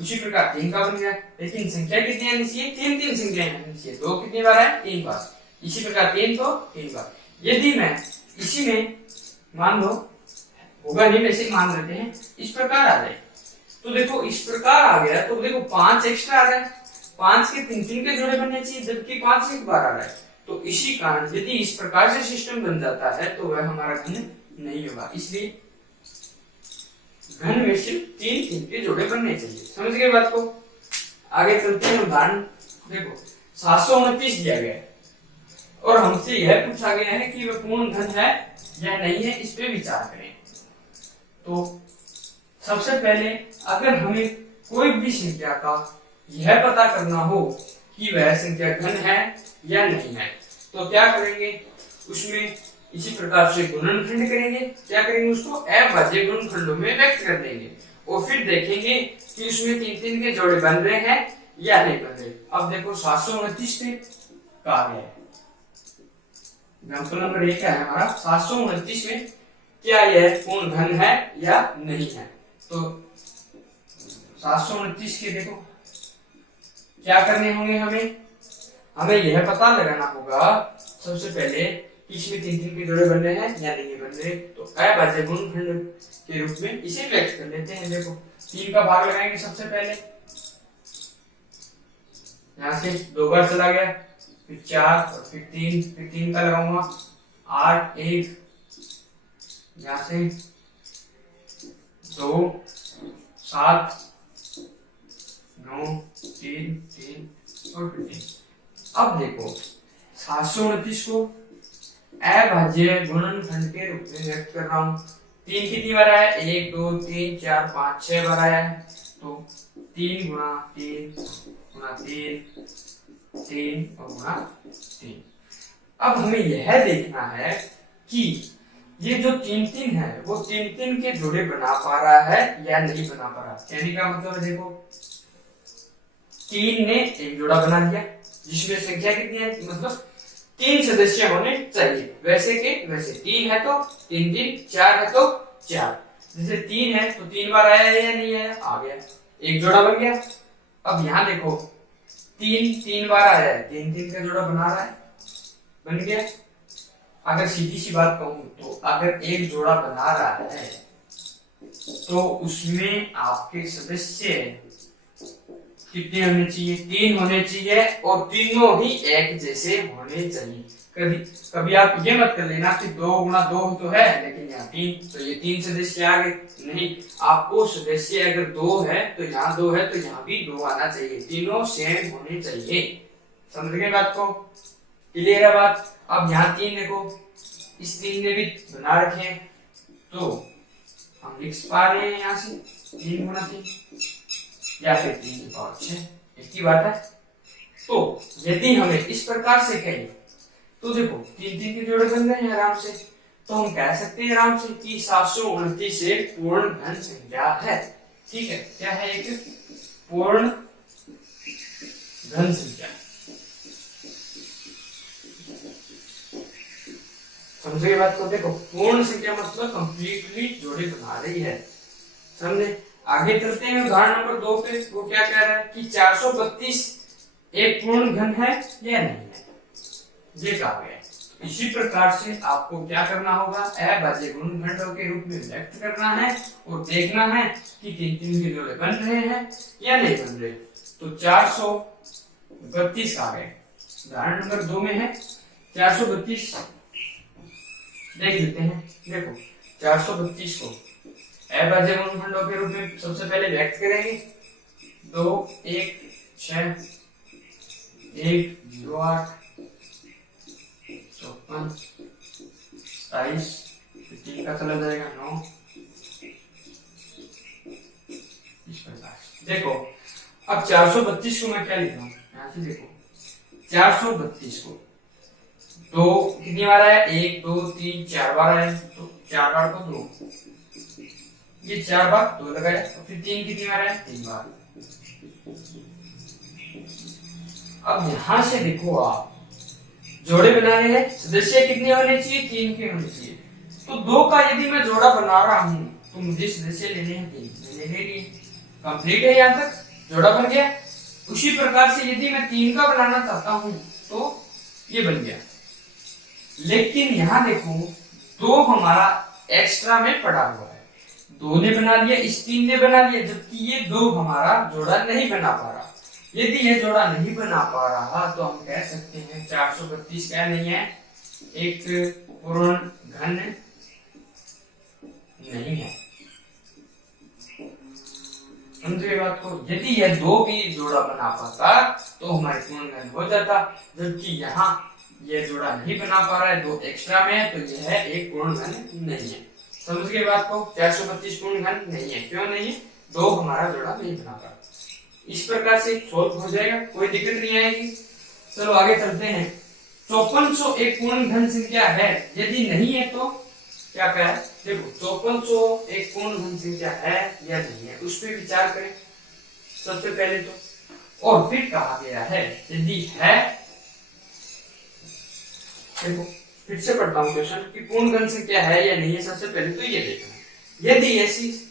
उसी प्रकार 3 का बन गया। लेकिन संख्या कितनी आनी चाहिए, 3 संख्याएं आनी चाहिए। 2 कितनी बार है, 3 बार। इसी प्रकार 3 तो 3 बार। यदि मैं इसी में मान लो, होगा नहीं वैसे मान लेते हैं, इस प्रकार आ जाए, तो देखो इस प्रकार आ गया, तो देखो 5 एक्स्ट्रा आ रहा है। 5 के 3 के जोड़े बनने चाहिए, जबकि 5 एक बार आ रहा है। तो इसी कारण यदि इस प्रकार से सिस्टम बन जाता है तो वह हमारा घन नहीं होगा। इसलिए घन में सिर्फ 3 के जोड़े बनने चाहिए। समझ गए बात को? आगे चलते हैं। उदाहरण देखो 729 दिया गया है और हमसे यह पूछा गया है कि वह पूर्ण घन है या नहीं है, इस पे विचार करें। तो सबसे पहले अगर हमें कोई भी संख्या का यह पता करना हो कि वह संख्या घन है या नहीं है, तो क्या करेंगे, उसमें इसी प्रकार से गुणनखंड करेंगे। क्या करेंगे, उसको अभाज्य गुणनखंडों में व्यक्त कर देंगे और फिर देखेंगे कि उसमें 3 के जोड़े बन रहे हैं या नहीं बन रहे। अब देखो 729 पे कहा गया है, एग्जाम्पल नंबर 1 है हमारा 729 में, क्या यह पूर्ण घन है या नहीं है। तो 729 के देखो क्या करने होंगे, हमें यह पता लगाना होगा सबसे पहले कि इसमें 3 के जोड़े बन रहे हैं या नहीं बन रहे। तो अभाज्य गुणनखंड के रूप में इसे व्यक्त कर लेते हैं। देखो 3 का भाग लगाएंगे सबसे पहले, यहाँ से 2 बार चला गया, फिर 4 और फिर 3 का लगाऊंगा 8 1, यहाँ से 2 7 9 3 और फिर 3। अब देखो 729 को अभाज्य गुणनखंड के रूप में व्यक्त कर रहा हूँ। 3 कितनी बार आया, 1 2 3 4 5 6 बार आया है। तो 3 गुणा 3 गुणा 3 3 और गुणा 3। अब हमें यह देखना है कि ये जो 3 है वो 3 के जोड़े बना पा रहा है या नहीं बना पा रहा। कहने का मतलब देखो 3 ने एक जोड़ा बना दिया जिसमें संख्या कितनी है, मतलब 3 सदस्य होने चाहिए। वैसे के वैसे 3 है तो 3 3, 4 है तो 4। जैसे 3 है तो 3 बार आया या नहीं आया, आ गया, एक जोड़ा बन गया। अब यहाँ देखो 3 बार आया है, 3 का जोड़ा बना रहा है, बन गया। अगर सीधी सी बात कहूं तो अगर एक जोड़ा बना रहा है तो उसमें आपके सदस्य कितने होने चाहिए, 3 होने चाहिए और तीनों ही एक जैसे होने चाहिए। कभी आप ये मत कर लेना कि 2 गुणा 2 तो है लेकिन यहाँ 3, तो ये 3 सदस्य आ गए। नहीं, आपको सदस्य अगर 2 है तो यहाँ 2 है तो यहाँ भी 2 आना चाहिए, तीनों सेम होने चाहिए। समझ गए बात को? क्लियर है बात? अब यहाँ 3 देखो, इस 3 ने भी बना रखे हैं तो हम लिख पा रहे हैं यहाँ से 3 गुणा 3 या फिर 3 की पावर 6, एक ही बात है। तो यदि हमें इस प्रकार से कहें तो देखो 3 के जोड़े बन गए हैं आराम से, तो हम कह सकते हैं आराम से कि 729 एक पूर्ण घन संख्या है। ठीक है, क्या है, एक पूर्ण घन संख्या। समझे बात को? देखो पूर्ण संख्या मतलब कंप्लीटली जोड़े बना रही है। समझे? आगे चलते हैं उदाहरण नंबर 2 पे। वो क्या कह रहा है कि 432 एक पूर्ण घन है या नहीं है, ये कहा गया है। इसी प्रकार से आपको क्या करना होगा, अभाज्य गुणनखंडों के रूप में व्यक्त करना है और देखना है कि तीन तीन के जोड़े बन रहे हैं या नहीं बन रहे। तो 432 आ गए। उदाहरण नंबर 2 में है 432, देख लेते हैं। देखो 432 को अभाज्य गुणनखंडों के रूप में सबसे पहले व्यक्त करेंगे। 2 1 6 1 0 8 54 27, 3 का चला जाएगा 9। इस प्रकार देखो अब 432 को मैं क्या लिख रहा हूँ, यहाँ से देखो 432 को 2 कितनी बार आया, 1 2 3 4 बार आया, तो 4 बार को 2, ये 4 बार 2 लगाया, तो फिर 3 कितनी बार आया, 3 बार। अब यहां से देखो आप जोड़े बनाने हैं, सदस्य कितने होने चाहिए, 3 के होने चाहिए। तो 2 का यदि मैं जोड़ा बना रहा हूं तो मुझे सदस्य लेने हैं 3, मैंने ले लिए, कंप्लीट है, यहां तक जोड़ा बन गया। उसी प्रकार से यदि मैं 3 का बनाना चाहता हूं तो ये बन गया। लेकिन यहां देखो 2 हमारा एक्स्ट्रा में पड़ा हुआ है, 2 ने बना लिया, इस 3 ने बना लिया, जबकि ये 2 हमारा जोड़ा नहीं बना पा रहा। यदि ये जोड़ा नहीं बना पा रहा तो हम कह सकते हैं 432 क्या नहीं है, एक पूर्ण घन नहीं है। समझे बात को? यदि यह 2 भी जोड़ा बना पाता तो हमारे पूर्ण घन हो जाता, जबकि यहाँ यह जोड़ा नहीं बना पा रहा है, 2 एक्स्ट्रा में है, तो यह एक पूर्ण घन नहीं है। समझ गए बात को? 432 पूर्ण घन नहीं है। क्यों नहीं है? 2 हमारा जोड़ा नहीं बना पा रहा। इस प्रकार से सोल्व हो जाएगा, कोई दिक्कत नहीं आएगी। चलो आगे चलते हैं। 5400 एक पूर्ण घन संख्या है, यदि नहीं है तो क्या कहा है, देखो 5400 एक पूर्ण घन संख्या है या नहीं है, उस पर विचार करें सबसे पहले तो। और फिर कहा गया है यदि है, देखो फिर से पढ़ता हूं क्वेश्चन कि पूर्ण घन संख्या है या नहीं है। सबसे पहले तो ये देखना, यदि ऐसी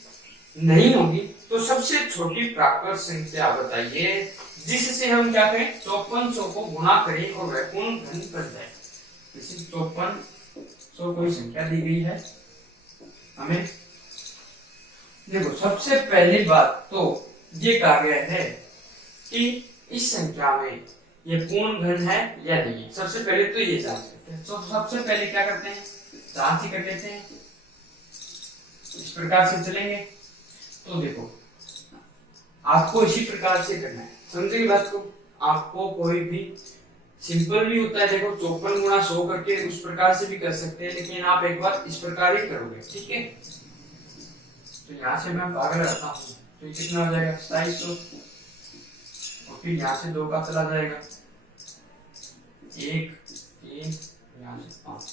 नहीं होगी तो सबसे छोटी प्राकृत संख्या बताइए जिससे हम क्या करें, 5400 को गुणा करें और वह पूर्ण घन बन जाए। जैसे 5400 कोई संख्या दी गई है हमें, देखो सबसे पहली बात तो ये कहा गया है कि इस संख्या में ये पूर्ण घन है या नहीं है। सबसे पहले तो ये जांच करते हैं। तो सबसे पहले क्या करते हैं, जांच ही कर लेते हैं। इस प्रकार से चलेंगे तो देखो आपको इसी प्रकार से करना है, समझेगी बात को? आपको कोई भी सिंपल भी होता है, देखो 54 गुणा 100 करके उस प्रकार से भी कर सकते हैं, लेकिन आप एक बार इस प्रकार ही करोगे, ठीक है? तो यहाँ से मैं भाग लगाता हूँ तो कितना हो जाएगा, 2700, और फिर यहाँ से 2 का चला जाएगा, 1 3, यहाँ से 5।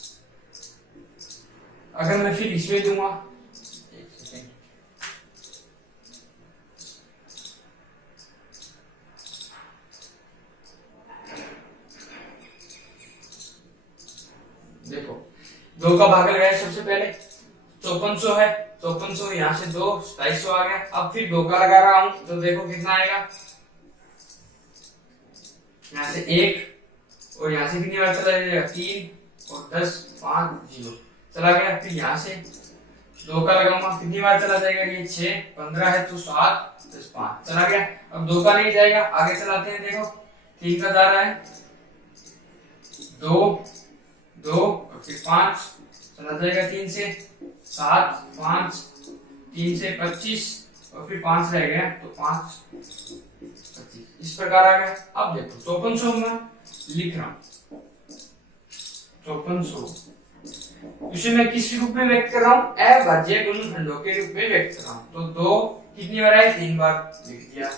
अगर मैं फिर इसमें दूंगा, देखो 2 का भाग लगाया सबसे पहले, 5400 है, 5400 यहाँ से 2, 2700 आ गया। अब फिर 2 का लगा रहा हूं तो देखो कितना आएगा, यहाँ से 1 और यहाँ से कितनी बार चला जाएगा, 3 और 10 5 0 चला गया। फिर यहाँ से 2 का लगाऊंगा, कितनी बार चला जाएगा, ये 6 15 है तो 7 10 5 चला गया। अब 2 का नहीं जाएगा, आगे चलाते हैं, देखो 3 का जा रहा है, 2 और फिर 5 चला जाएगा, 3 से 7 5 3 से 25 और फिर 5 रह गया तो 5 25 इस प्रकार आ गया। अब देखो 5400 में लिख रहा हूं, 5400 इसे मैं किस रूप में व्यक्त कर रहा हूं, अभाज्य गुणनखंडों के रूप में व्यक्त कर रहा हूं। तो 2 कितनी बार आया, 3 बार लिख दिया।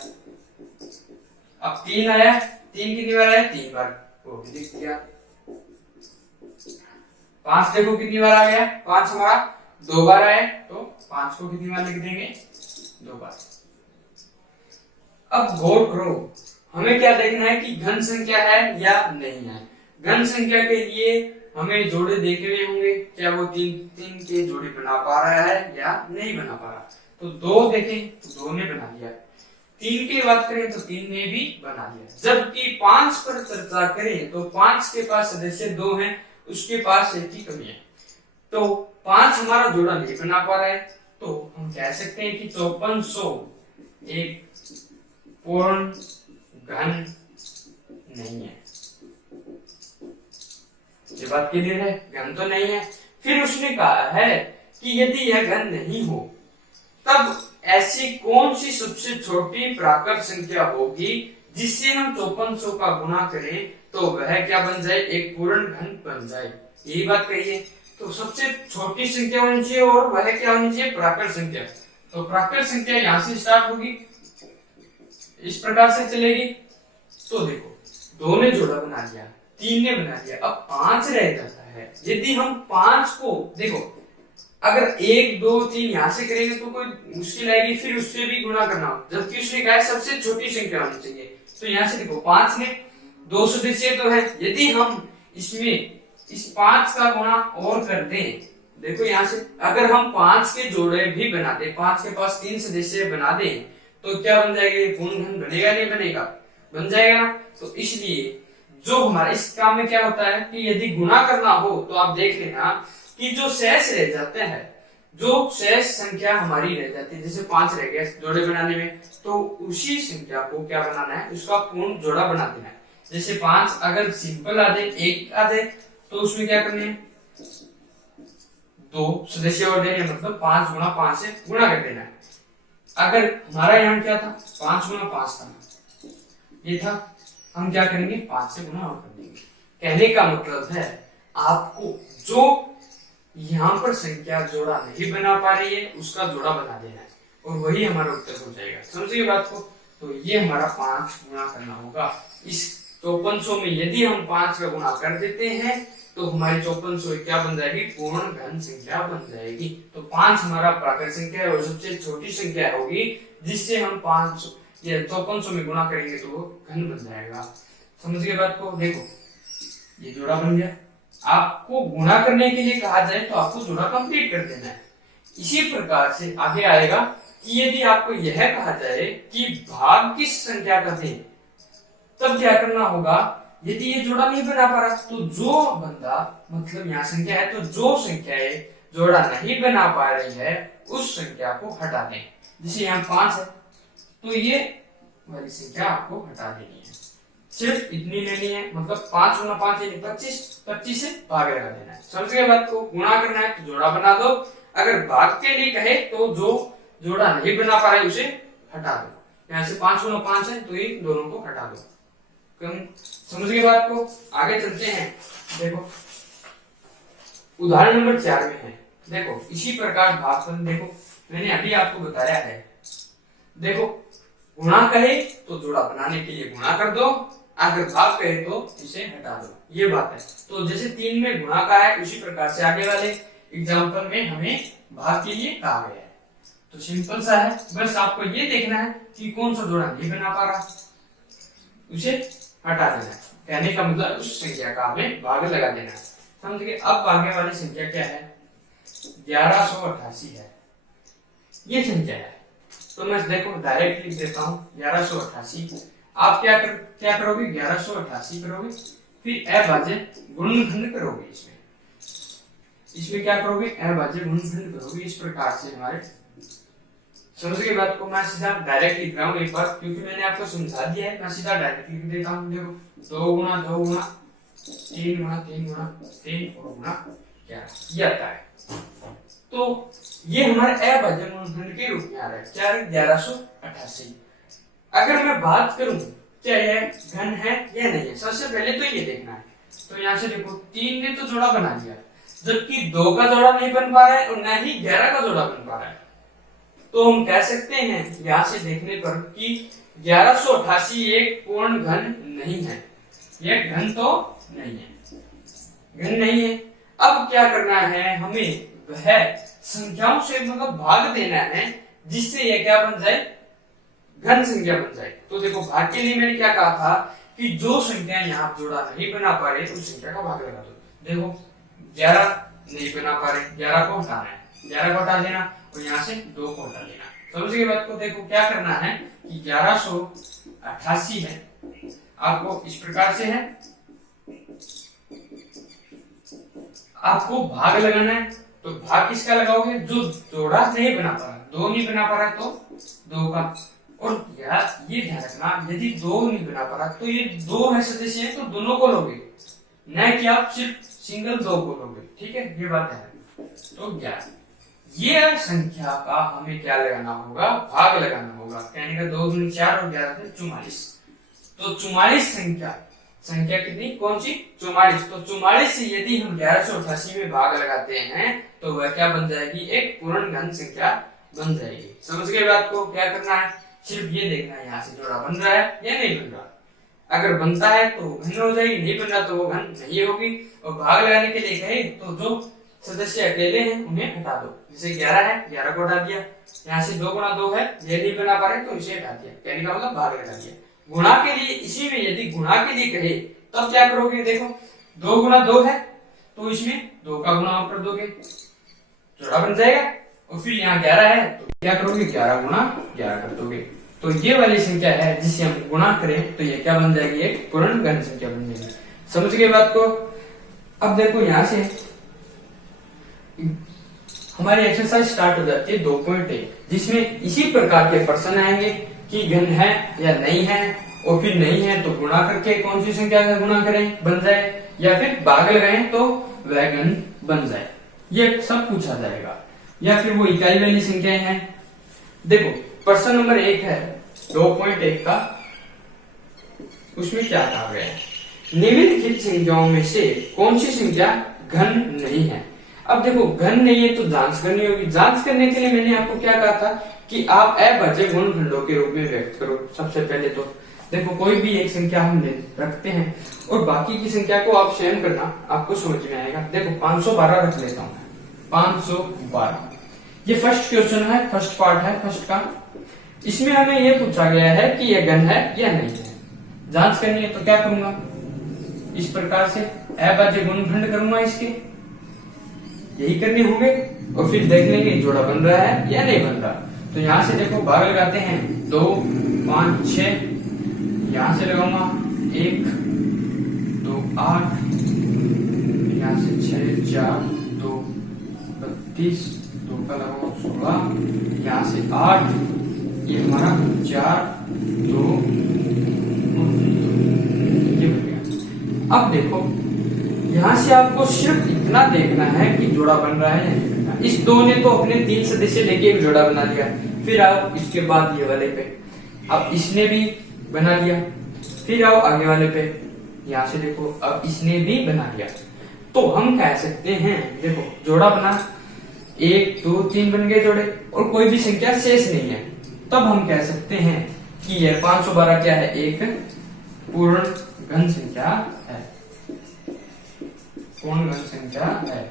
अब 3 आया, 3 कितनी बार आया, 3 बार, वो भी लिख दिया। 5 देखो कितनी बार आ गया, 5 हमारा 2 बार आया तो 5 को कितनी बार लिख देंगे, 2 बार। अब गौर करो, हमें क्या देखना है कि घन संख्या है या नहीं है। घन संख्या के लिए हमें जोड़े देखने होंगे, क्या वो 3 के जोड़े बना पा रहा है या नहीं बना पा रहा। तो 2 देखें तो 2 ने बना लिया, 3 की बात करें तो 3 ने भी बना लिया। जबकि 5 पर चर्चा करें तो 5 के पास सदस्य 2 हैं उसके पास एक की कमी है। तो 5 हमारा जोड़ा नहीं बना पा रहा है, तो हम कह सकते हैं कि 5400 एक पूर्ण घन नहीं है। ये बात क्लियर है, घन तो नहीं है। फिर उसने कहा है कि यदि यह घन नहीं हो तब ऐसी कौन सी सबसे छोटी प्राकृत संख्या होगी जिससे हम 5400 का गुणा करें तो वह क्या बन जाए, एक पूर्ण घन बन जाए। यही बात कही है। तो सबसे छोटी संख्या होनी चाहिए और वह क्या होनी चाहिए, प्राकृत संख्या। तो प्राकृत संख्या यहां से स्टार्ट होगी, इस प्रकार से चलेगी। तो देखो 2 ने जोड़ा बना दिया, 3 ने बना दिया, अब 5 रह जाता है। यदि हम 5 को देखो, अगर 1 2 3 यहां से करेंगे तो कोई मुश्किल आएगी, फिर उससे भी गुणा करना हो, जबकि उसने कहा सबसे छोटी संख्या होनी चाहिए। तो यहां से देखो 5 ने 2 सदस्य तो है, यदि हम इसमें इस 5 का गुणा और कर दें, देखो यहां से अगर हम 5 के जोड़े भी बना दें, 5 के पास 3 सदस्य बना दें तो क्या बन जाएगा, पूर्ण घन बनेगा नहीं बनेगा, बन जाएगा ना। तो इसलिए जो हमारा इस काम में क्या होता है कि यदि गुणा करना हो तो आप देख लेना कि जो शेष रह जाते हैं, जो शेष संख्या हमारी रह जाती है, जैसे 5 रह गया जोड़े बनाने में, तो उसी संख्या को क्या बनाना है, उसका पूर्ण जोड़ा बना देना है। जैसे 5 अगर सिंपल आ जाए, 1 आ जाए, तो उसमें क्या करना है, 2 सदस्य और देने, मतलब 5 गुणा 5 से गुणा कर देना है। अगर हमारा यहाँ क्या था, 5 गुणा 5 था, ये था, हम क्या करेंगे 5 से गुणा और कर देंगे। कहने का मतलब है आपको जो यहाँ पर संख्या जोड़ा नहीं बना पा रही है उसका जोड़ा बना देना है और वही हमारा उत्तर हो जाएगा। समझिए बात को। तो ये हमारा 5 गुणा करना होगा। इस 5400 में यदि हम 5 का गुणा कर देते हैं तो हमारी 5400 क्या बन जाएगी, पूर्ण घन संख्या बन जाएगी। तो 5 हमारा प्राकृत संख्या है और सबसे छोटी संख्या होगी जिससे हम 5 या 5400 में गुणा करेंगे तो वो घन बन जाएगा। समझ गए बात को। देखो ये जोड़ा बन गया। आपको गुणा करने के लिए कहा जाए तो आपको जोड़ा कंप्लीट कर देना है। इसी प्रकार से आगे आएगा कि यदि आपको यह कहा जाए कि भाग किस संख्या का दें, तब क्या करना होगा। यदि ये जोड़ा नहीं बना पा रहा तो जो बंदा, मतलब यहाँ संख्या है, तो जो संख्याएं जोड़ा नहीं बना पा रही है उस संख्या को हटा दें। जैसे यहाँ 5 है तो ये वाली संख्या आपको हटा देनी है, सिर्फ इतनी लेनी है। मतलब 5 गुना 5 यानी 25, 25 से भाग लगा देना है। समझ गए बात को। गुणा करना है तो जोड़ा बना दो, अगर भाग के लिए कहे तो जो जोड़ा नहीं बना पा रहा है उसे हटा दो। यहाँ से 5 गुना 5 है तो इन दोनों को हटा दो। समझ गए बात को। आगे चलते हैं। देखो उदाहरण नंबर 4 में है। देखो इसी प्रकार भागफल, देखो मैंने अभी आपको बताया है। देखो गुणा कहे तो जोड़ा बनाने के लिए गुणा कर दो, अगर भाग कहे तो इसे हटा दो, ये बात है। तो जैसे 3 में गुणा का है उसी प्रकार से आगे वाले एग्जाम्पल में हमें भाग के लिए कहा गया है। तो सिंपल सा है, बस आपको ये देखना है कि कौन सा जोड़ा नहीं बना पा रहा उसे हटा देना है। कहने का मतलब उस संख्या का हमें भाग लगा देना है। समझ गए। अब आगे वाली संख्या क्या है, 1188 है ये संख्या है। तो मैं देखो डायरेक्ट लिख देता हूँ 1188। आप क्या करोगे, 1188 करोगे, फिर अभाज्य गुणनखंड करोगे। इसमें क्या करोगे, अभाज्य गुणनखंड करोगे। इस प्रकार से हमारे समझ गए बात को। मैं सीधा डायरेक्ट लिख रहा हूँ एक बार, क्योंकि मैंने आपको समझा दिया है। मैं सीधा डायरेक्ट लिख देता हूँ। देखो 2 गुणा 2 गुणा 3 गुणा 3 गुणा 3 और गुणा 11 ये आता है। तो ये हमारे अभाज्य गुणनखंड के रूप में आ रहा है। क्या है, 1188। अगर मैं बात करूं क्या यह घन है या नहीं है, सबसे पहले तो ये देखना है। तो यहाँ से देखो 3 ने तो जोड़ा बना दिया, जबकि 2 का जोड़ा नहीं बन पा रहा है और न ही 11 का जोड़ा बन पा रहा है। तो हम कह सकते हैं यहाँ से देखने पर कि 1188 एक पूर्ण घन नहीं है। यह घन तो नहीं है, घन नहीं है। अब क्या करना है, हमें वह संख्याओं से मतलब भाग देना है जिससे यह क्या बन जाए, घन संख्या बन जाए। तो देखो भाग के लिए मैंने क्या कहा था कि जो संख्या यहाँ जोड़ा नहीं बना पा रहे उस संख्या का भाग लगा दो। देखो 11 नहीं बना पा रहे, 11 को हटाना है, 11 को हटा देना और यहाँ से 2 को हटा देना। समझ गए बात को। देखो क्या करना है कि 1188 है, आपको इस प्रकार से है आपको भाग लगाना है, तो भाग किसका लगाओगे? जो जोड़ा नहीं बना पा रहा, दो नहीं बना पा रहा तो दो का। और यार ये ध्यान रखना, यदि दो नहीं बना पा रहा तो ये दो है सदस्य है तो दोनों को लोगे, न कि आप सिर्फ सिंगल दो को लोगे। ठीक है, ये बात है। तो 11 ये संख्या का हमें क्या लगाना होगा? भाग लगाना होगा। कहने का 2 दूनी 4 और 11 से 44। तो 44 संख्या कितनी? कौन सी? 44। तो 44 से यदि हम 1188 में भाग लगाते हैं तो वह क्या बन जाएगी? एक पूर्ण घन संख्या बन जाएगी। समझ गए बात को? क्या करना है? सिर्फ ये देखना है यहाँ से जोड़ा बन रहा है या नहीं बन रहा। अगर बनता है तो घन हो जाएगी, नहीं बन रहा तो वो घन नहीं होगी। और भाग लगाने के लिए कहे तो जो सदस्य अकेले हैं उन्हें हटा दो। जैसे 11 है, 11 को हटा दिया। यहाँ से 2 गुणा 2 है, ये नहीं बना पा रहे तो इसे हटा दिया। कहने का मतलब भाग लगा दिया। गुणा के लिए, इसी में यदि गुणा के लिए कहे तब क्या करोगे? देखो 2 गुणा 2 है तो इसमें 2 का गुणा कर दोगे, जोड़ा बन जाएगा। और फिर यहाँ 11 है तो क्या करोगे? 11 गुणा 11 कर दोगे। तो ये वाली संख्या है जिसे हम गुणा करें तो ये क्या बन जाएगी? एक पूर्ण घन संख्या बन जाएगी। समझ गए बात को? अब देखो यहाँ से हमारी एक्सरसाइज स्टार्ट हो जाती है 2.1, जिसमें इसी प्रकार के प्रश्न आएंगे कि घन है या नहीं है, और फिर नहीं है तो गुणा करके कौन सी संख्या का गुणा करें बन जाए, या फिर भाग लगाएं तो वह घन बन जाए। ये सब पूछा जाएगा, या फिर वो इकाई वाली संख्याएं हैं। देखो प्रश्न नंबर 1 है 2.1 का, उसमें क्या कहा गया है? निम्नलिखित संख्याओं में से कौन सी संख्या घन नहीं है? अब देखो घन नहीं है तो जांच करनी होगी। जांच करने के लिए मैंने आपको क्या कहा था कि आप अभाज्य गुणनखंडों के रूप में व्यक्त करो। सबसे पहले तो देखो कोई भी एक संख्या हम रखते हैं और बाकी की संख्या को आप स्वयं करना, आपको समझ में आएगा। देखो 512 रख लेता हूं, 512 ये फर्स्ट क्वेश्चन है, फर्स्ट पार्ट है फर्स्ट का। इसमें हमें यह पूछा गया है कि यह घन है या नहीं है। जांच करनी है तो क्या करूंगा? इस प्रकार से अभाज्य गुणनखंड करूंगा इसके, यही करने होंगे, और फिर देख लेंगे जोड़ा बन रहा है या नहीं बन रहा। तो यहाँ से देखो भाग लगाते हैं 2, 5, 6, यहाँ से लगाऊंगा 1, 2, 8, यहाँ से 6, 4, 2, 32, 2 का लगाऊंगा 16, यहाँ से 8, ये हमारा 4, 2, ये बन गया। अब देखो यहाँ से आपको सिर्फ इतना देखना है कि जोड़ा बन रहा है या नहीं बन रहा। इस 2 ने तो अपने 3 सदस्य लेके एक जोड़ा बना लिया। फिर आओ इसके बाद ये वाले पे, अब इसने भी बना लिया। फिर आओ आगे वाले पे, यहाँ से देखो अब इसने भी बना लिया। तो हम कह सकते हैं देखो जोड़ा बना, 1, 2, 3 बन गए जोड़े, और कोई भी संख्या शेष नहीं है। तब हम कह सकते हैं कि यह 512 क्या है? एक पूर्ण घन संख्या है, पूर्ण घन संख्या है।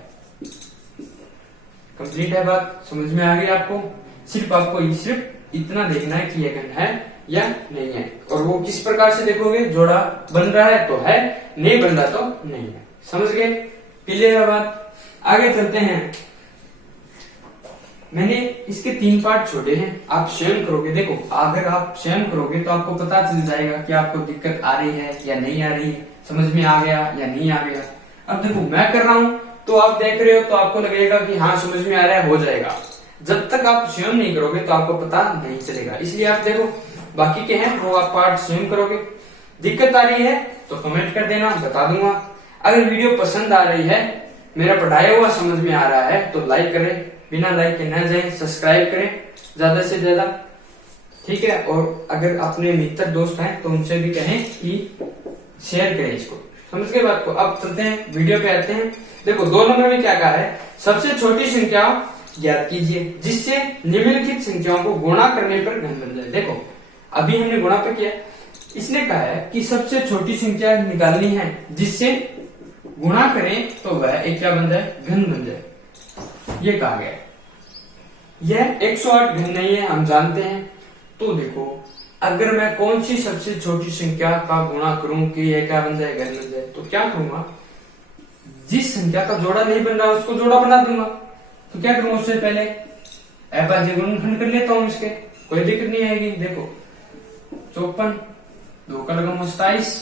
कंप्लीट है बात? समझ में आ गई आपको? सिर्फ आपको सिर्फ इतना देखना है कि यह घन है या नहीं है। और वो किस प्रकार से देखोगे? जोड़ा बन रहा है तो है, नहीं बन रहा तो नहीं है। समझ गए? क्लियर है बात? आगे चलते हैं। मैंने इसके 3 पार्ट छोड़े हैं, आप स्वयं करोगे। देखो अगर आप स्वयं करोगे तो आपको पता चल जाएगा कि आपको दिक्कत आ रही है या नहीं आ रही है, समझ में आ गया या नहीं आ गया। अब देखो मैं कर रहा हूं तो आप देख रहे हो तो आपको लगेगा कि हाँ समझ में आ रहा है, हो जाएगा। जब तक आप स्वयं नहीं करोगे तो आपको पता नहीं चलेगा। इसलिए आप देखो बाकी के हैं वो आप पार्ट स्वयं करोगे। दिक्कत आ रही है तो कमेंट कर देना, बता दूंगा। अगर वीडियो पसंद आ रही है, मेरा पढ़ाया हुआ समझ में आ रहा है तो लाइक करें, बिना लाइक के न जाए, सब्सक्राइब करें ज्यादा से ज्यादा, ठीक है। और अगर अपने मित्र दोस्त हैं तो उनसे भी कहें कि शेयर करें इसको। समझ गए बात को? अब चलते हैं वीडियो पे आते हैं। देखो 2 नंबर में क्या कहा है? सबसे छोटी संख्या ज्ञात कीजिए जिससे निम्नलिखित संख्याओं को गुणा करने पर घन बन जाए। देखो अभी हमने गुणा पे किया, इसने कहा है कि सबसे छोटी संख्या निकालनी है जिससे गुणा करें तो वह एक क्या बन जाए? घन बन जाए। ये कहा गया। यह 108 घन नहीं है, हम जानते हैं। तो देखो अगर मैं कौन सी सबसे छोटी संख्या का गुणा करूं कि यह क्या बन जाए? घन बन जाए, तो क्या करूंगा? जिस संख्या का जोड़ा नहीं बन रहा उसको जोड़ा बना दूंगा। तो क्या करूंगा? उससे पहले अभाज्य गुणनखंड कर लेता हूं इसके, कोई दिक्कत नहीं आएगी। देखो 54, 2 का लगाऊंगा 27,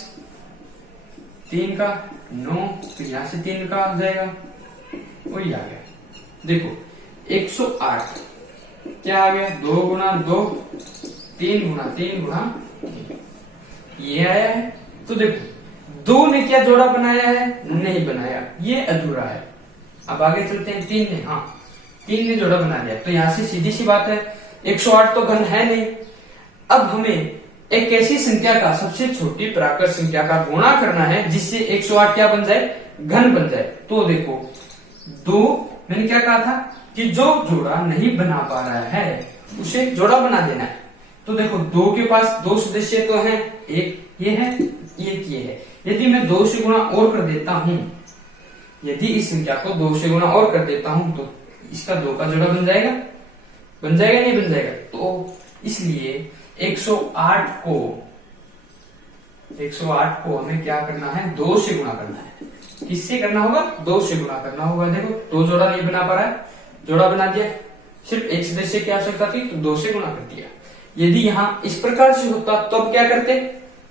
3 का 9, फिर यहाँ से 3 का आ जाएगा वही आ गया। देखो 108 क्या आ गया, 2 गुना 2, 3 गुना 3 गुना 3, ये आया है। तो देखो 2 ने क्या जोड़ा बनाया है, नहीं बनाया, ये अधूरा है। अब आगे चलते हैं, 3 ने, हाँ 3 ने जोड़ा बना दिया। तो यहां से सीधी सी बात है 108 तो घन है नहीं। अब हमें एक ऐसी संख्या का, सबसे छोटी प्राकृत संख्या का गुणा करना है जिससे 108 क्या बन जाए, घन बन जाए। तो देखो 2, मैंने क्या कहा था कि जो जोड़ा नहीं बना पा रहा है उसे जोड़ा बना देना है। तो देखो 2 के पास 2 सदस्य तो हैं, एक ये है, एक ये है। यदि मैं 2 से गुणा और कर देता हूं, यदि इस संख्या को 2 से गुणा और कर देता हूं तो इसका 2 का जोड़ा बन जाएगा, बन जाएगा नहीं बन जाएगा। तो इसलिए 108 को हमें क्या करना है, 2 से गुणा करना है। किससे करना होगा, 2 से गुणा करना होगा। देखो 2 जोड़ा नहीं बना पा रहा है, जोड़ा बना दिया, सिर्फ एक सदस्य की आवश्यकता थी तो 2 से गुणा कर दिया। यदि यहां इस प्रकार से होता तो अब क्या करते,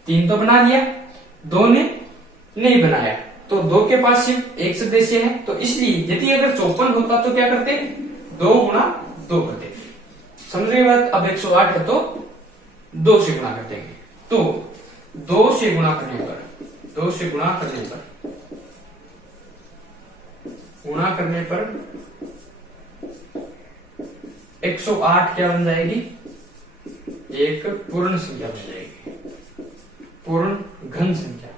3 तो बना दिया, 2 ने नहीं बनाया, तो 2 के पास सिर्फ एक सदस्य है। तो इसलिए यदि अगर 54 होता तो क्या करते, 2 गुणा 2 करते। समझ गए बात। अब 108 है तो 2 से गुणा कर देंगे। तो 2 से गुणा करने पर 108 क्या बन जाएगी, एक पूर्ण संख्या बन जाएगी, पूर्ण घन संख्या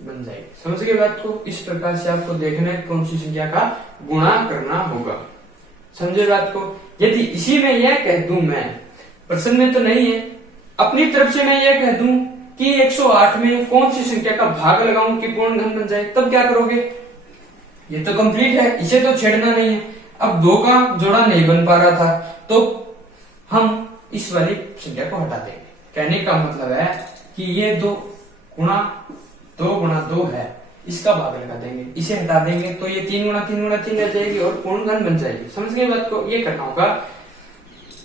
बन जाएगी। समझ गए बात को। इस प्रकार से आपको देखना है कौन सी संख्या का गुणा करना होगा। समझे बात को। यदि इसी में यह कह दूं, मैं प्रश्न में तो नहीं है, अपनी तरफ से मैं यह कह दूं कि 108 में कौन सी संख्या का भाग लगाऊं कि पूर्ण घन बन जाए, तब क्या करोगे, ये तो कंप्लीट है, इसे तो छेड़ना नहीं है। अब 2 का जोड़ा नहीं बन पा रहा था तो हम इस वाली संख्या को हटा देंगे। कहने का मतलब है कि ये 2 गुणा 2 है, इसका भाग लगा देंगे, इसे हटा देंगे तो ये 3 गुणा 3 गुणा 3 रह जाएगी और पूर्ण घन बन जाएगी। समझ गए बात को। ये करना होगा।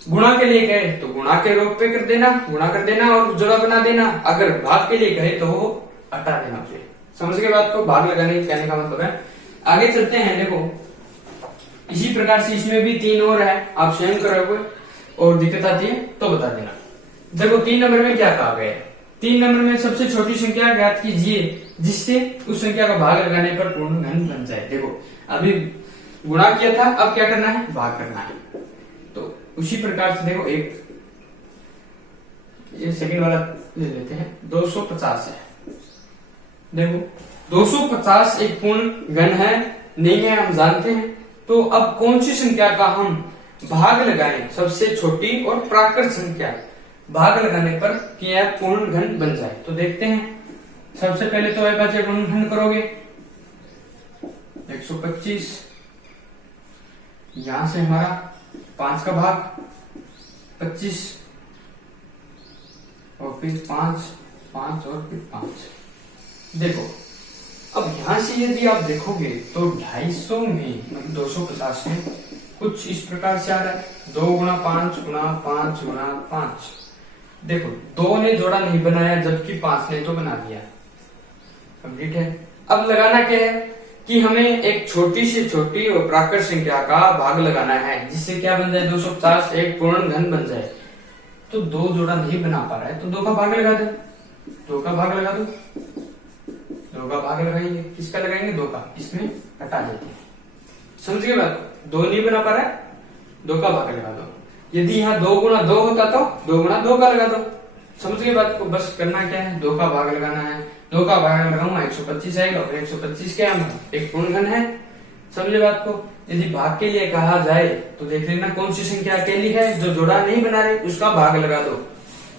गुणा के लिए कहे तो गुणा के रूप पे कर देना, गुणा कर देना और जोड़ा बना देना। अगर भाग के लिए कहे तो वो हटा देना उसे। समझ गए बात को। भाग लगाने कहने का मतलब है। आगे चलते हैं। देखो इसी प्रकार से इसमें भी 3 और है, आप स्वयं करोगे और दिक्कत आती है तो बता देना। देखो 3 नंबर में क्या कहा गया है, 3 नंबर में सबसे छोटी संख्या ज्ञात कीजिए जिससे उस संख्या का भाग लगाने पर पूर्ण घन बन जाए। देखो अभी गुणा किया था, अब क्या करना है, भाग करना है। तो उसी प्रकार से देखो एक ये सेकंड वाला ले लेते हैं, 250 है। देखो 250 एक पूर्ण घन है नहीं है, हम जानते हैं। तो अब कौन सी संख्या का हम भाग लगाएं, सबसे छोटी और प्राकृत संख्या भाग लगाने पर कि यह पूर्ण घन बन जाए। तो देखते हैं। सबसे पहले तो अविभाज्य गुणनखंड करोगे, 125, यहां से हमारा 5 का भाग 25 और फिर 5 5 और फिर 5। देखो अब यहां से यदि आप देखोगे तो 250 में 250 में कुछ इस प्रकार से आ रहा है, 2 गुणा 5 गुणा 5 गुणा 5। देखो 2 ने जोड़ा नहीं बनाया जबकि 5 ने तो बना दिया, कंप्लीट है। अब लगाना क्या है कि हमें एक छोटी से छोटी और प्राकृत संख्या का भाग लगाना है जिससे क्या बन जाए, 250 एक पूर्ण घन बन जाए। तो 2 जोड़ा नहीं बना पा रहा है तो 2 का भाग लगा दो, 2 का भाग लगा दो, 2 का भाग लगाएंगे, किसका लगाएंगे, 2 का, इसमें हटा देते हैं। समझ गए बात। 2 नहीं बना पा रहा है, 2 का भाग लगा दो। यदि यहाँ 2 गुणा 2 होता तो 2 गुणा 2 का लगा दो। समझ गए बात को। बस करना क्या है, 2 का भाग लगाना है, 2 का भाग लगाऊंगा 125 आएगा और 125 क्या है, एक पूर्ण घन है। समझे बात को। यदि भाग के लिए कहा जाए तो देख लेना कौन सी संख्या अकेली है जो जोड़ा नहीं बना रही, उसका भाग लगा दो।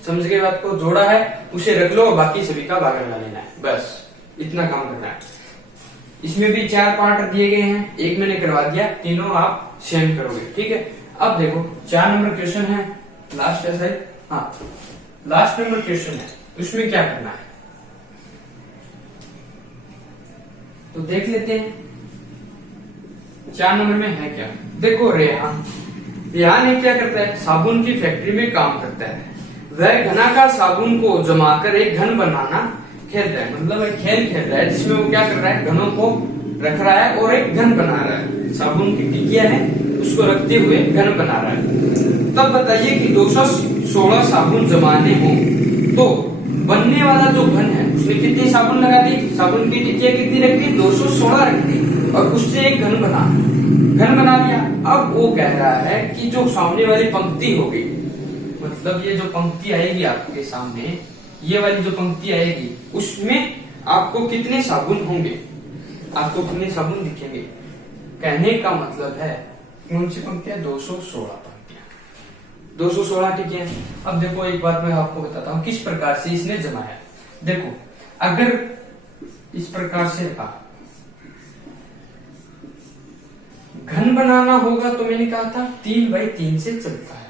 समझ गए बात को। जोड़ा है उसे रख लो, बाकी सभी का भाग लगा लेना है, बस इतना काम करना है। इसमें भी 4 पार्ट दिए गए हैं, एक मैंने करवा दिया, तीनों आप सेम करोगे, ठीक है। अब देखो 4 नंबर क्वेश्चन है, लास्ट है शायद, हाँ लास्ट नंबर क्वेश्चन है, उसमें क्या करना है तो देख लेते हैं। 4 नंबर में है क्या, देखो रेहान ने क्या करता है, साबुन की फैक्ट्री में काम करता है। वह घनाकार साबुन को जमाकर एक घन बनाना खेल रहा है, मतलब एक खेल खेल रहा है जिसमें वो क्या कर रहा है, घनों को रख रहा है और एक घन बना रहा है। साबुन की टिकिया है उसको रखते हुए घन बना रहा है। तब बताइए कि 216 साबुन जमाने हो तो बनने वाला जो घन है उसने कितनी साबुन लगा दी, साबुन की टिकिया कितनी रख दी, 216 रख दी और उससे एक घन बना दिया। अब वो कह रहा है कि जो सामने वाली पंक्ति होगी, मतलब ये जो पंक्ति आएगी आपके सामने, ये वाली जो पंक्ति आएगी उसमें आपको कितने साबुन होंगे, आपको कितने साबुन दिखेंगे। कहने का मतलब है कौन सी पंक्तियां, 216 पंक्तियां, 216 टिकियां। अब देखो एक बात मैं आपको बताता हूँ किस प्रकार से इसने जमाया। देखो अगर इस प्रकार से घन बनाना होगा तो मैंने कहा था 3/3 से चलता है।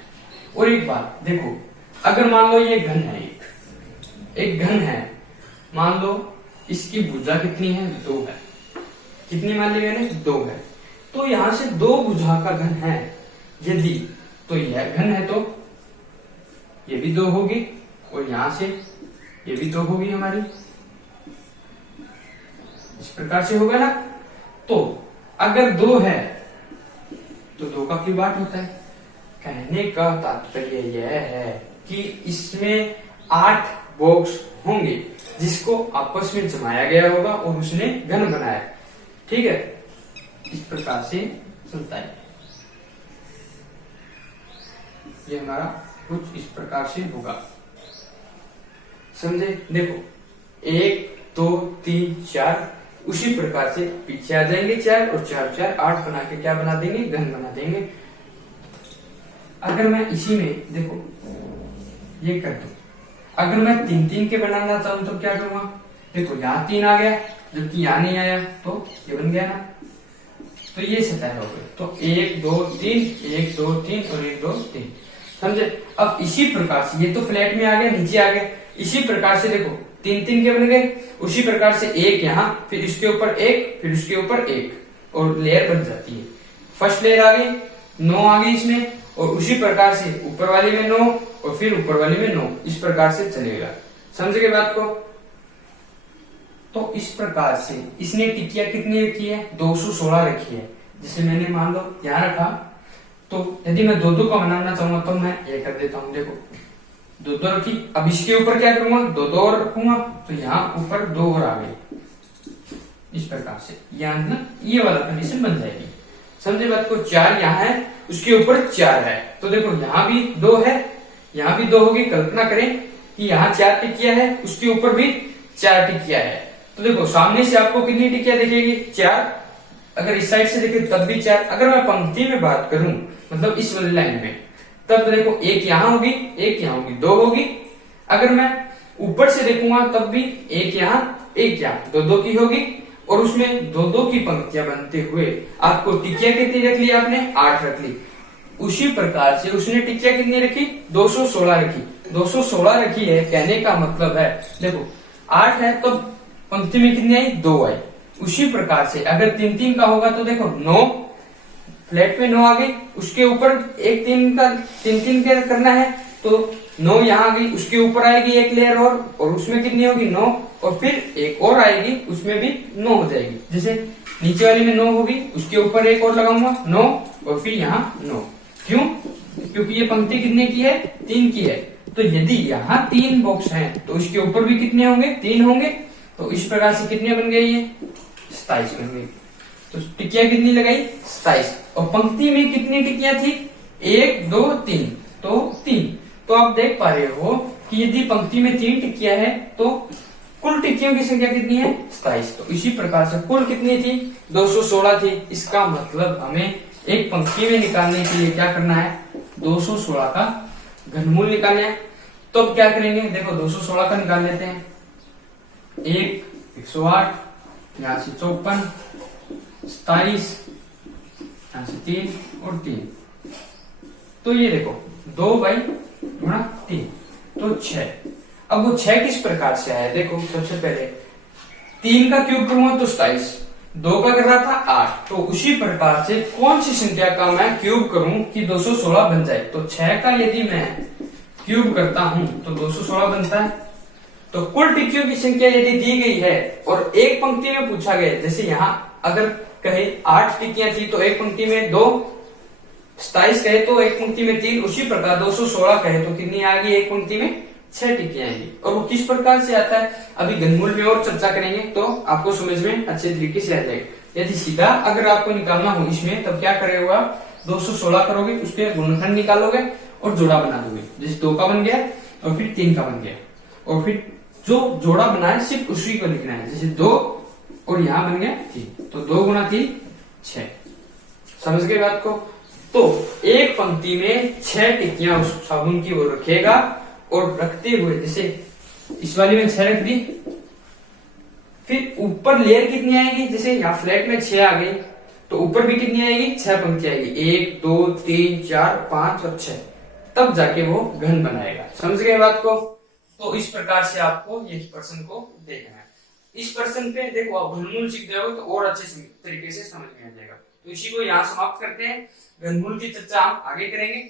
और एक बात देखो, अगर मान लो ये घन है, एक घन है, मान लो इसकी भुजा कितनी है, 2 है, कितनी मान ली मैंने, 2 है। तो यहां से 2 भुजा का घन है यदि, तो यह घन है तो ये भी 2 होगी और यहां से ये भी 2 होगी हमारी, इस प्रकार से होगा ना। तो अगर 2 है तो 2 का क्यूब 8 होता है। कहने का तात्पर्य यह है कि इसमें 8 बॉक्स होंगे जिसको आपस में जमाया गया होगा और उसने घन बनाया, ठीक है। इस प्रकार से चलता है, ये हमारा कुछ इस प्रकार से होगा, समझे। देखो 1 2 3 4 उसी प्रकार से पीछे आ जाएंगे 4 और 4 4 8 बना के क्या बना देंगे, घन बना देंगे। अगर मैं इसी में देखो ये कर दूं, अगर मैं 3 3 के बनाना चाहूं तो क्या करूंगा, देखो यहाँ 3 आ गया जबकि यहाँ नहीं आया तो ये बन गया ना, तो ये सतह हो गई। तो 1 2 3 1 2 3 और 1 2 3, समझे। अब इसी प्रकार से ये तो फ्लैट में आ गया, नीचे आ गया, इसी प्रकार से देखो 3 3 के बन गए, उसी प्रकार से एक यहाँ, फिर इसके ऊपर एक, फिर उसके ऊपर एक और लेयर बन जाती है। फर्स्ट लेयर आ गई, 9 आ गई इसमें, और उसी प्रकार से ऊपर वाली में 9 और फिर ऊपर वाली में 9, इस प्रकार से चलेगा, समझ गए बात को। तो इस प्रकार से इसने टिकिया कितनी रखी है, 216 रखी है। जैसे मैंने मान लो यहाँ रखा, तो यदि मैं 2 2 का बनाना चाहूंगा तो मैं ये कर देता हूँ, देखो 2 2 रखी। अब इसके ऊपर क्या करूंगा, 2 2 और रखूंगा, तो यहाँ ऊपर 2 और आ गए, इस प्रकार से यहाँ ये वाला कंडीशन बन जाएगी, समझे बात को। 4 यहाँ है, उसके ऊपर 4 है, तो देखो यहाँ भी 2 है, यहाँ भी 2 होगी। कल्पना करें कि यहाँ 4 टिकिया है, उसके ऊपर भी 4 टिकिया है, तो देखो सामने से आपको कितनी टिकिया दिखेगी, 4। अगर इस साइड से देखे तब भी 4। अगर मैं पंक्ति में बात करूं, मतलब इस वाली लाइन में, तब देखो एक यहाँ होगी, एक यहाँ होगी, 2 होगी। अगर मैं ऊपर से देखूंगा तब भी एक यहाँ, एक यहाँ, 2 2 की होगी। और उसमें 2 2 की पंक्तियां बनते हुए आपको टिकिया कितनी रख ली, आपने 8 रख ली। उसी प्रकार से उसने टिकिया कितनी रखी, 216 रखी, 216 रखी है। कहने का मतलब है देखो 8 है तो पंक्ति में कितनी आई, 2 आई। उसी प्रकार से अगर 3 3 का होगा तो देखो 9, फ्लैट में 9 आ गई, उसके ऊपर एक 3 3 का करना है तो 9 यहाँ आ गई, उसके ऊपर आएगी एक लेयर और उसमें कितनी होगी, 9, और फिर एक और आएगी उसमें भी 9 हो जाएगी। जैसे नीचे वाली में 9 होगी, उसके ऊपर एक और लगाऊंगा 9 और फिर यहाँ 9। क्यों, क्योंकि ये पंक्ति कितने की है, 3 की है। तो यदि यहाँ 3 बॉक्स हैं तो इसके ऊपर भी कितने होंगे, 3 होंगे। तो इस प्रकार से कितने बन गए, ये 27 बन गई। तो टिकिया कितनी लगाई, 27। और पंक्ति में कितनी टिकिया थी, 1 2 3, तो 3। तो आप देख पा रहे हो कि यदि पंक्ति में 3 टिकिया है तो कुल टिकियों की संख्या कितनी है, 27। तो इसी प्रकार से कुल कितनी थी, 216 थी। इसका मतलब हमें एक पंक्ति में निकालने के लिए क्या करना है, 216 का घनमूल निकालना है। तो अब क्या करेंगे, देखो 216 का निकाल लेते हैं। 108, यहाँ से 54, 27, यहाँ से 3 और 3, तो ये देखो 2/3 तो 6। अब वो 6 किस प्रकार से आया, देखो सबसे पहले 3 का क्यूब करूंगा तो 27, 2 का कर रहा था 8। तो उसी प्रकार से कौन सी संख्या का मैं क्यूब करूं कि 216 बन जाए। तो 6 का यदि मैं क्यूब करता हूं तो 216 बनता है, तो कुल टिक्कियों की संख्या यदि दी गई है और एक पंक्ति में पूछा गया, जैसे यहाँ अगर कहे 8 टिक्कियां थी तो एक पंक्ति में 2, 27 कहे तो एक पंक्ति में 3, उसी प्रकार 216 कहे तो कितनी आ गई, एक पंक्ति में 6 टिक्कियां आएगी। और वो किस प्रकार से आता है अभी घनमूल में और चर्चा करेंगे तो आपको समझ में अच्छे तरीके से आ जाएगा। यदि सीधा अगर आपको निकालना हो इसमें तब क्या करेगा, 216 करोगे, उसके गुणनखंड निकालोगे और जोड़ा बना दोगे। जैसे 2 का बन गया और फिर 3 का बन गया, और फिर जो जोड़ा बना है सिर्फ उसी को लिखना है। जैसे 2 और यहाँ बन गया 3, तो 2 गुना 3 6। समझ गए बात को। तो एक पंक्ति में 6 टिक्कियां उस साबुन की वो रखेगा, और रखते हुए जैसे इस वाली में 6 रख दी, फिर ऊपर लेयर कितनी आएगी, जैसे यहाँ फ्लैट में 6 आ गई तो ऊपर भी कितनी आएगी, 6 पंक्ति आएगी, 1 2 3 4 5 और 6, तब जाके वो घन बनाएगा। समझ गए बात को। तो इस प्रकार से आपको ये प्रश्न को देखना है। इस प्रश्न पे देखो आप घनमूल सीख जाओगे तो और अच्छे तरीके से समझ में आ जाएगा। तो इसी को यहाँ समाप्त करते हैं, घनमूल की चर्चा हम आगे करेंगे।